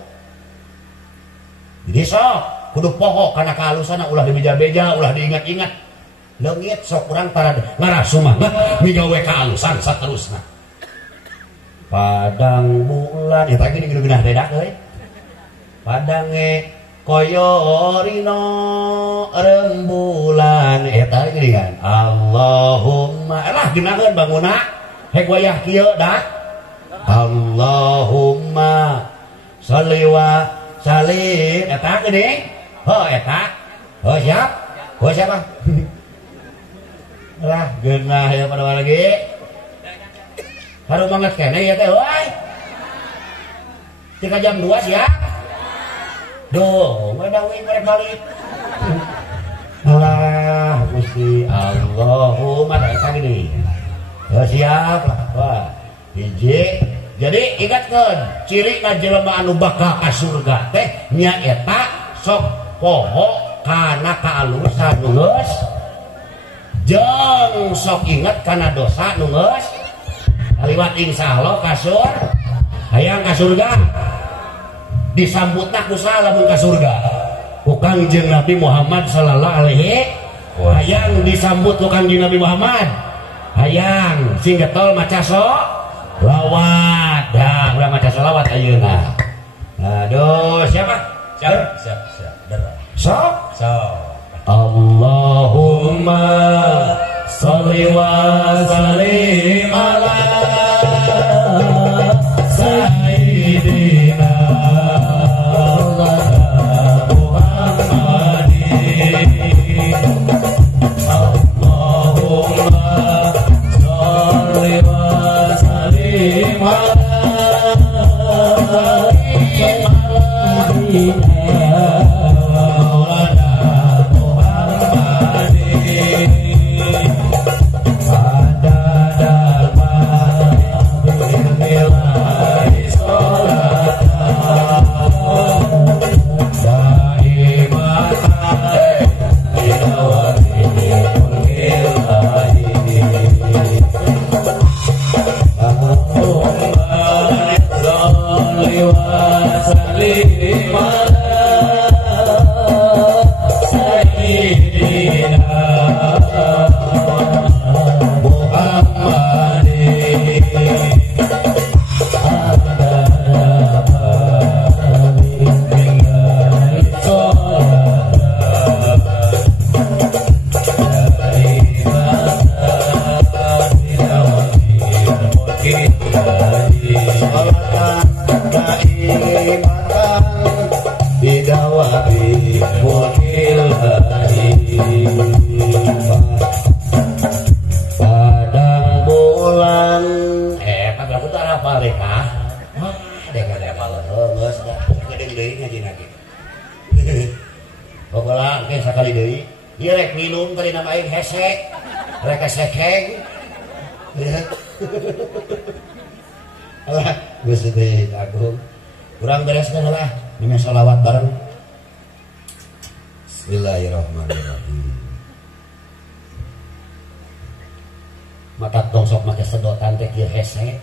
Jadi sok kudu poho kana kahalusanna ulah dibeja-beja ulah diingat-ingat leungit sok urang tara ngarasu mah migawe kahalusan saterusna padang bulan eta ge geuna dedak euy padange koyorino rembulan eta gini kan Allahumma lah geunaheun banguna hek wayah kieu dah Allahumma sholli wa sallim eta geuning heuh eta heuh siap heuh siapa lah geunah ya pada lagi haru banget keneh ya teh euy 3 jam 2 siap duh ngadawi merek balik alah Gusti Allahumma eta gini heuh siap wah hiji jadi ingatkeun ciri na jelema anu bakal ka surga teh nya eta sok poho kana kaalusan nu geus jeung sok inget kana dosa nu geus kaliwat insyaallah ka surga hayang ka surga disambutna ku saha lamun ka surga ku Kangjeng Nabi Muhammad sallallahu alaihi hayang disambut ku Kangjeng Nabi Muhammad hayang sing getol maca lawat dah udah maca selawat ayeuna aduh siapa siap sok Allahumma sholli wa sallim ala sayyidina Muhammadin Allahumma sholli wa sallim Sakali deui ieu rek minum tadi nama aing hese rek sekeng alah Gusti Agung urang bereskeun heula mime shalawat bareng Bismillahirrahmanirrahim mata dong sok make sedotan teh kieu hese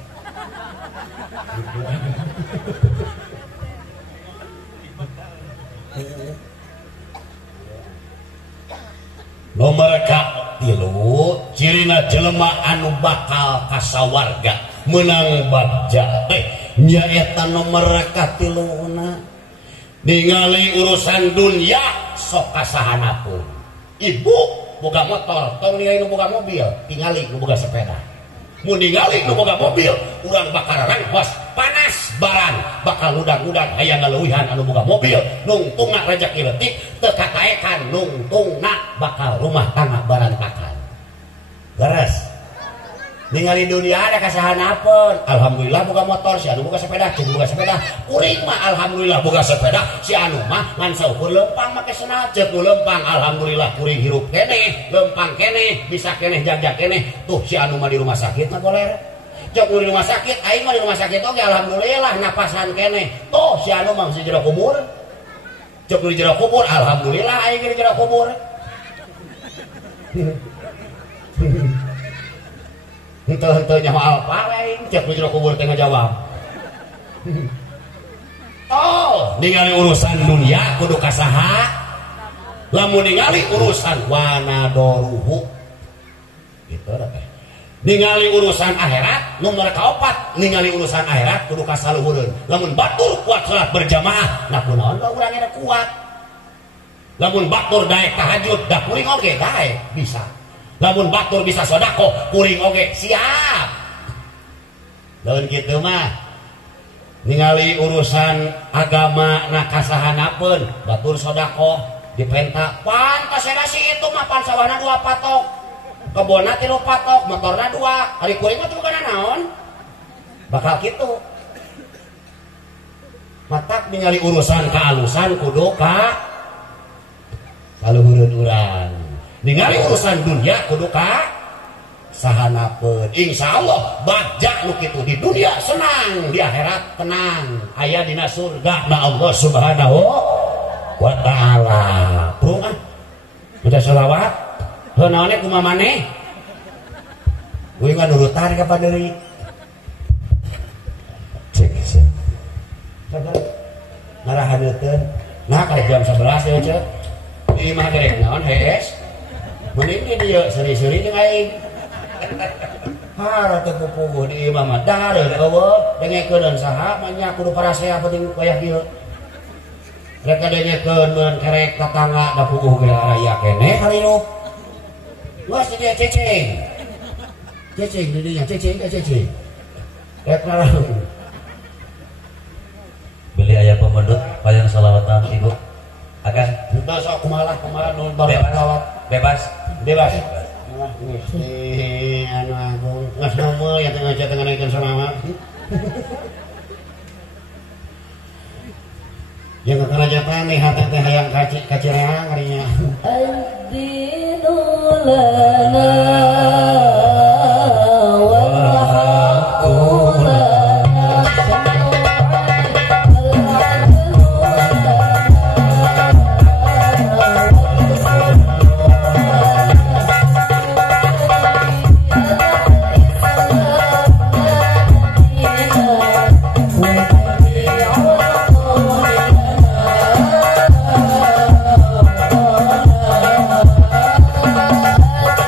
nomor katilu cirina jelema anu bakal kasawarga menang bagja nyaeta nomor katiluna ningali urusan dunia sok kasahanapun ibu boga motor tong ningali nu boga mobil tingali nu boga sepeda mun ningali nu boga mobil urang bakal rangkos panas barang bakal udang-udang hayang ngaleuwihan anu boga mobil nungtungna rezeki leutik teu kataekan nungtungna bakal rumah tangga barantakan leres ningali dunia ada kasahanapeun. Alhamdulillah boga motor, si anu boga sepeda, cing boga sepeda. Kuring mah alhamdulillah boga sepeda, si anu mah ngan saukur lempang make senal ceuk lempang. Alhamdulillah kuring hirup keneh, lempang keneh, bisa keneh jagjag keneh. Tuh si anu mah di rumah sakit mah goler. Cek di rumah sakit, aing mah di rumah sakit oge alhamdulillah napasan keneh. Tuh si anu mah si jero kubur. Cek di jero kubur alhamdulillah aing di jero kubur. Henteu-henteu nyawa alpa lain cek di jero kubur teh ngajawab. Oh, ningali urusan dunia kudu kasaha? Lamun ningali urusan wanadoruhu. Gitu teh. Ningali urusan akhirat nomor kaopat, ningali urusan akhirat kudu kasaluhureun. Lamun batur kuat salat berjamaah, nah kunaon da urang eta kuat. Lamun batur daek tahajud, da kuring oge daek bisa. Lamun batur bisa sodako, kuring oge siap. Lamun kitu mah ningali urusan agama na kasahanapeun, batur sodako dipenta pantas eta si itu mah pan sawana 2 patok. Kebona 3 patok, motorna 2. Ari kuring mah teu kana naon. Bakal kitu. Matak ningali urusan kaalusan kudu ka saluhureun urang. Ningali urusan dunia kudu ka sahanapeun. Insyaallah bagja nu kitu di dunia senang, di akhirat tenang. Aya dina surga na Allah Subhanahu wa taala. Prung ah. Udah selawat. Heuh naonnya kumaha maneh? Gue mah nurutan ka Paderi. Cek sih. Sabar. Ngarahaneuteuan. Nah ka jam 11 ya, Cek. Ieu mah derek naon hees? Mending di dieu seri-seri jeung aing. Hara teu pupuh di imam mah dareun eueuh dengekeun saha mah nya kudu parasea penting wayah dieu. Rek dengekeun mun kerek tatangga da pupuh ge raya keneh harirup. Geus dia cecing. Cecing di dinya cecing. Rek narang. Beli aya pemedut payang salawatan Ibu. Akan Entah sok kumaha nu salawat. bebas. Gusti anu agung geus nomor ya tengah ngajakeun salawat. Yang kerajaan nih hati teh hayang kacireang harinya. Ad-dinu lana wal haqqu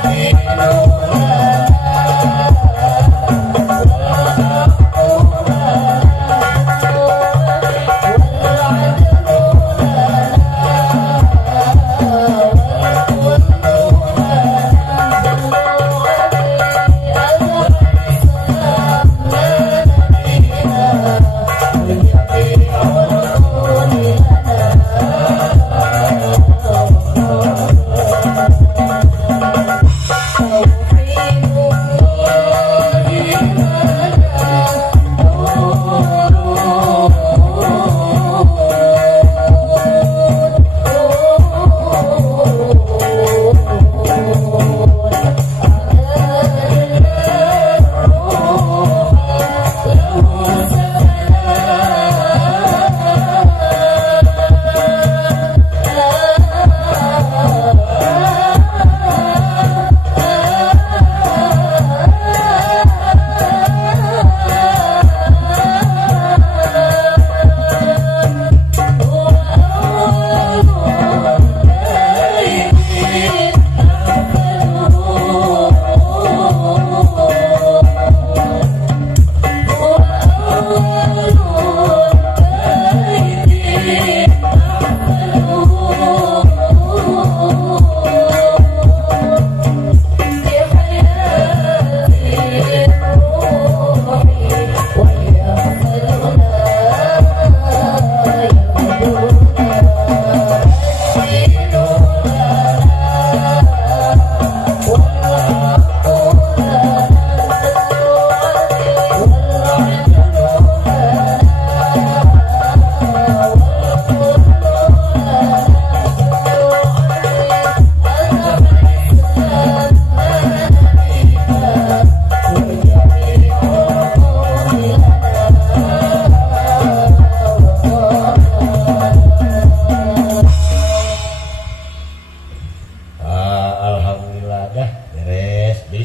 Yeah.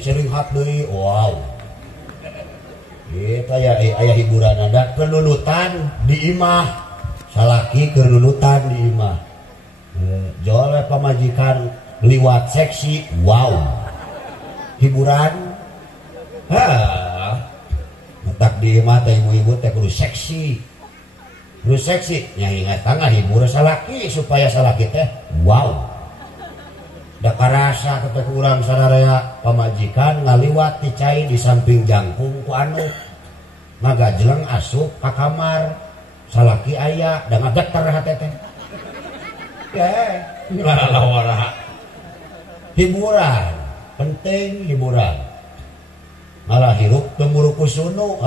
sering hat deui. Wow. Kita ya aya hiburan ada kelulutan di imah. Salaki kelulutan di imah. Jole pamajikan liwat seksi. Wow. Hiburan. Tak di imah teh ibu-ibu teh kudu seksi. Kudu seksi. Nya ingat tangah hibur salaki supaya salaki teh wow. Da karasa ketek urang sararea pamajikan ngaliwat ti cai di samping jangkung ku anu ngagajleng asup ka kamar salaki aya da ngageter hate teh wara hiburan penting hiburan malah hirup temburu kusunu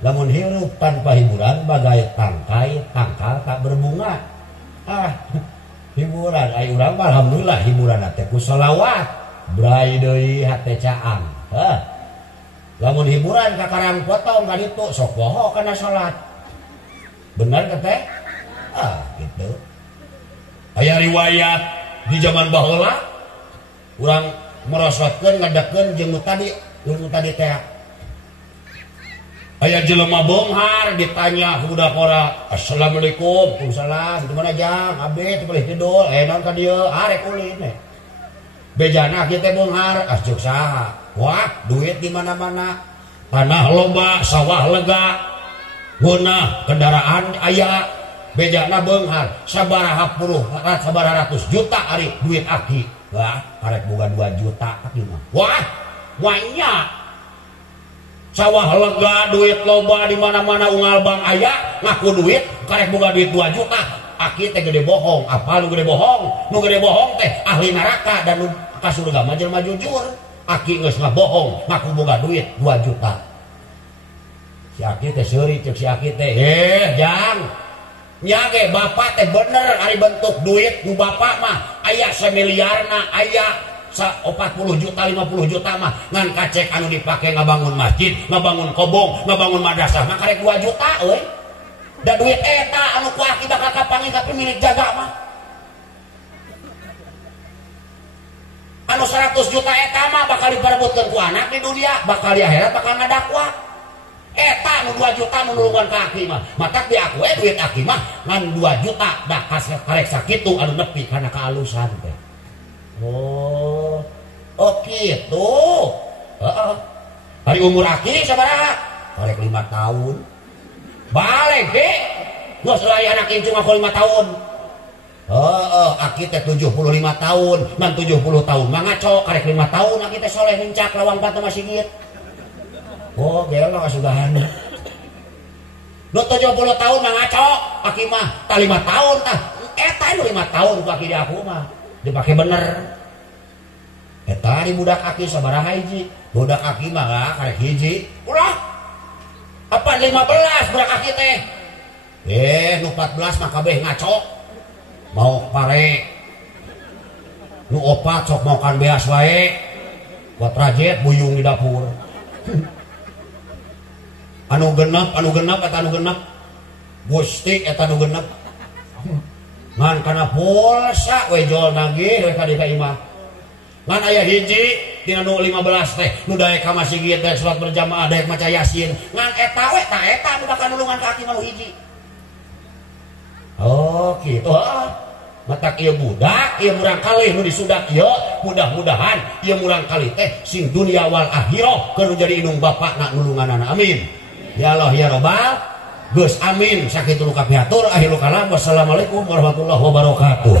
lamun hirup tanpa hiburan bagai tangkai tangkal tak berbunga hiburan ayo urang alhamdulillah hiburan teh ku shalawat brai deui hate caang lamun hiburan kakarang potong ka ditu sok poho kana salat bener teh gitu aya riwayat di zaman baheula urang merosotkeun ngadekeun jeung nu tadi teh aya jelema beunghar ditanya budak ora assalamualaikum waalaikumsalam di mana jang abdi teu boleh kidul naon ka dieu arek ulin bejana kieu teh beunghar asjuk saha wah duit di mana-mana tanah loba sawah lega geunah kendaraan aya bejana beunghar sabaraha ratus juta ari duit aki wah arek boga 2 juta aki mah wah wanya sawah lega duit loba di mana-mana unggal bang aya ngaku duit karek boga duit 2 juta aki teh gede bohong apa nu gede bohong teh ahli neraka dan nu ka surga mah jelema jujur aki geus ngabohong ngaku boga duit 2 juta si aki teh seuri ceuk si aki teh jang nya ge bapak teh bener ari bentuk duit nu bapak mah aya samiliarna aya 40 juta 50 juta mah ngan kacek anu dipake ngabangun masjid ngabangun kobong ngabangun madrasah mah karek 2 juta euy da duit eta anu ku aki bakal kapanggih ka pemilik jaga mah anu 100 juta eta mah bakal diperebutkeun ku anak di dunia bakal di akhirat bakal ngadakwa eta anu 2 juta nulungan ka aki mah matak di aku duit aki mah ngan 2 juta da karek sakitu anu nepi kana kaalusan teh oh gitu hari umur aki sabaraha balik 5 tahun balik ke geus lain anak incung aku 5 tahun aki teh 75 tahun dan 70 tahun mah ngaco karek 5 tahun aki teh soleh mencak lawang batu masih giet gelo kasudahan nu 70 tahun mah ngaco aki mah tah 5 tahun tah eta 5 tahun ku aki di aku mah dipake bener eta di budak aki sabaraha hiji budak aki mah karek hiji ulah apa 15 budak aki teh nu 14 mah kabeh ngaco mau pare nu 4 sok mau kan beas wae buat rajet buyung di dapur anu genep eta anu genep Gusti eta anu genep ngan kana pulsa we jol nagih we ka imah ngan aya hiji tina nu 15 teh nu daek ka masjid teh salat berjamaah daek maca yasin ngan eta we ta eta nu bakal nulungan ka aki mah hiji kitu matak ieu budak ieu murang kalih nu disudak ieu mudah-mudahan ieu murang kalih teh sing dunia wal akhirah keur jadi indung bapakna nulunganana amin ya Allah ya Rabbal Gus amin sakitu nu kapiatur akhirul kalam wassalamualaikum warahmatullahi wabarakatuh.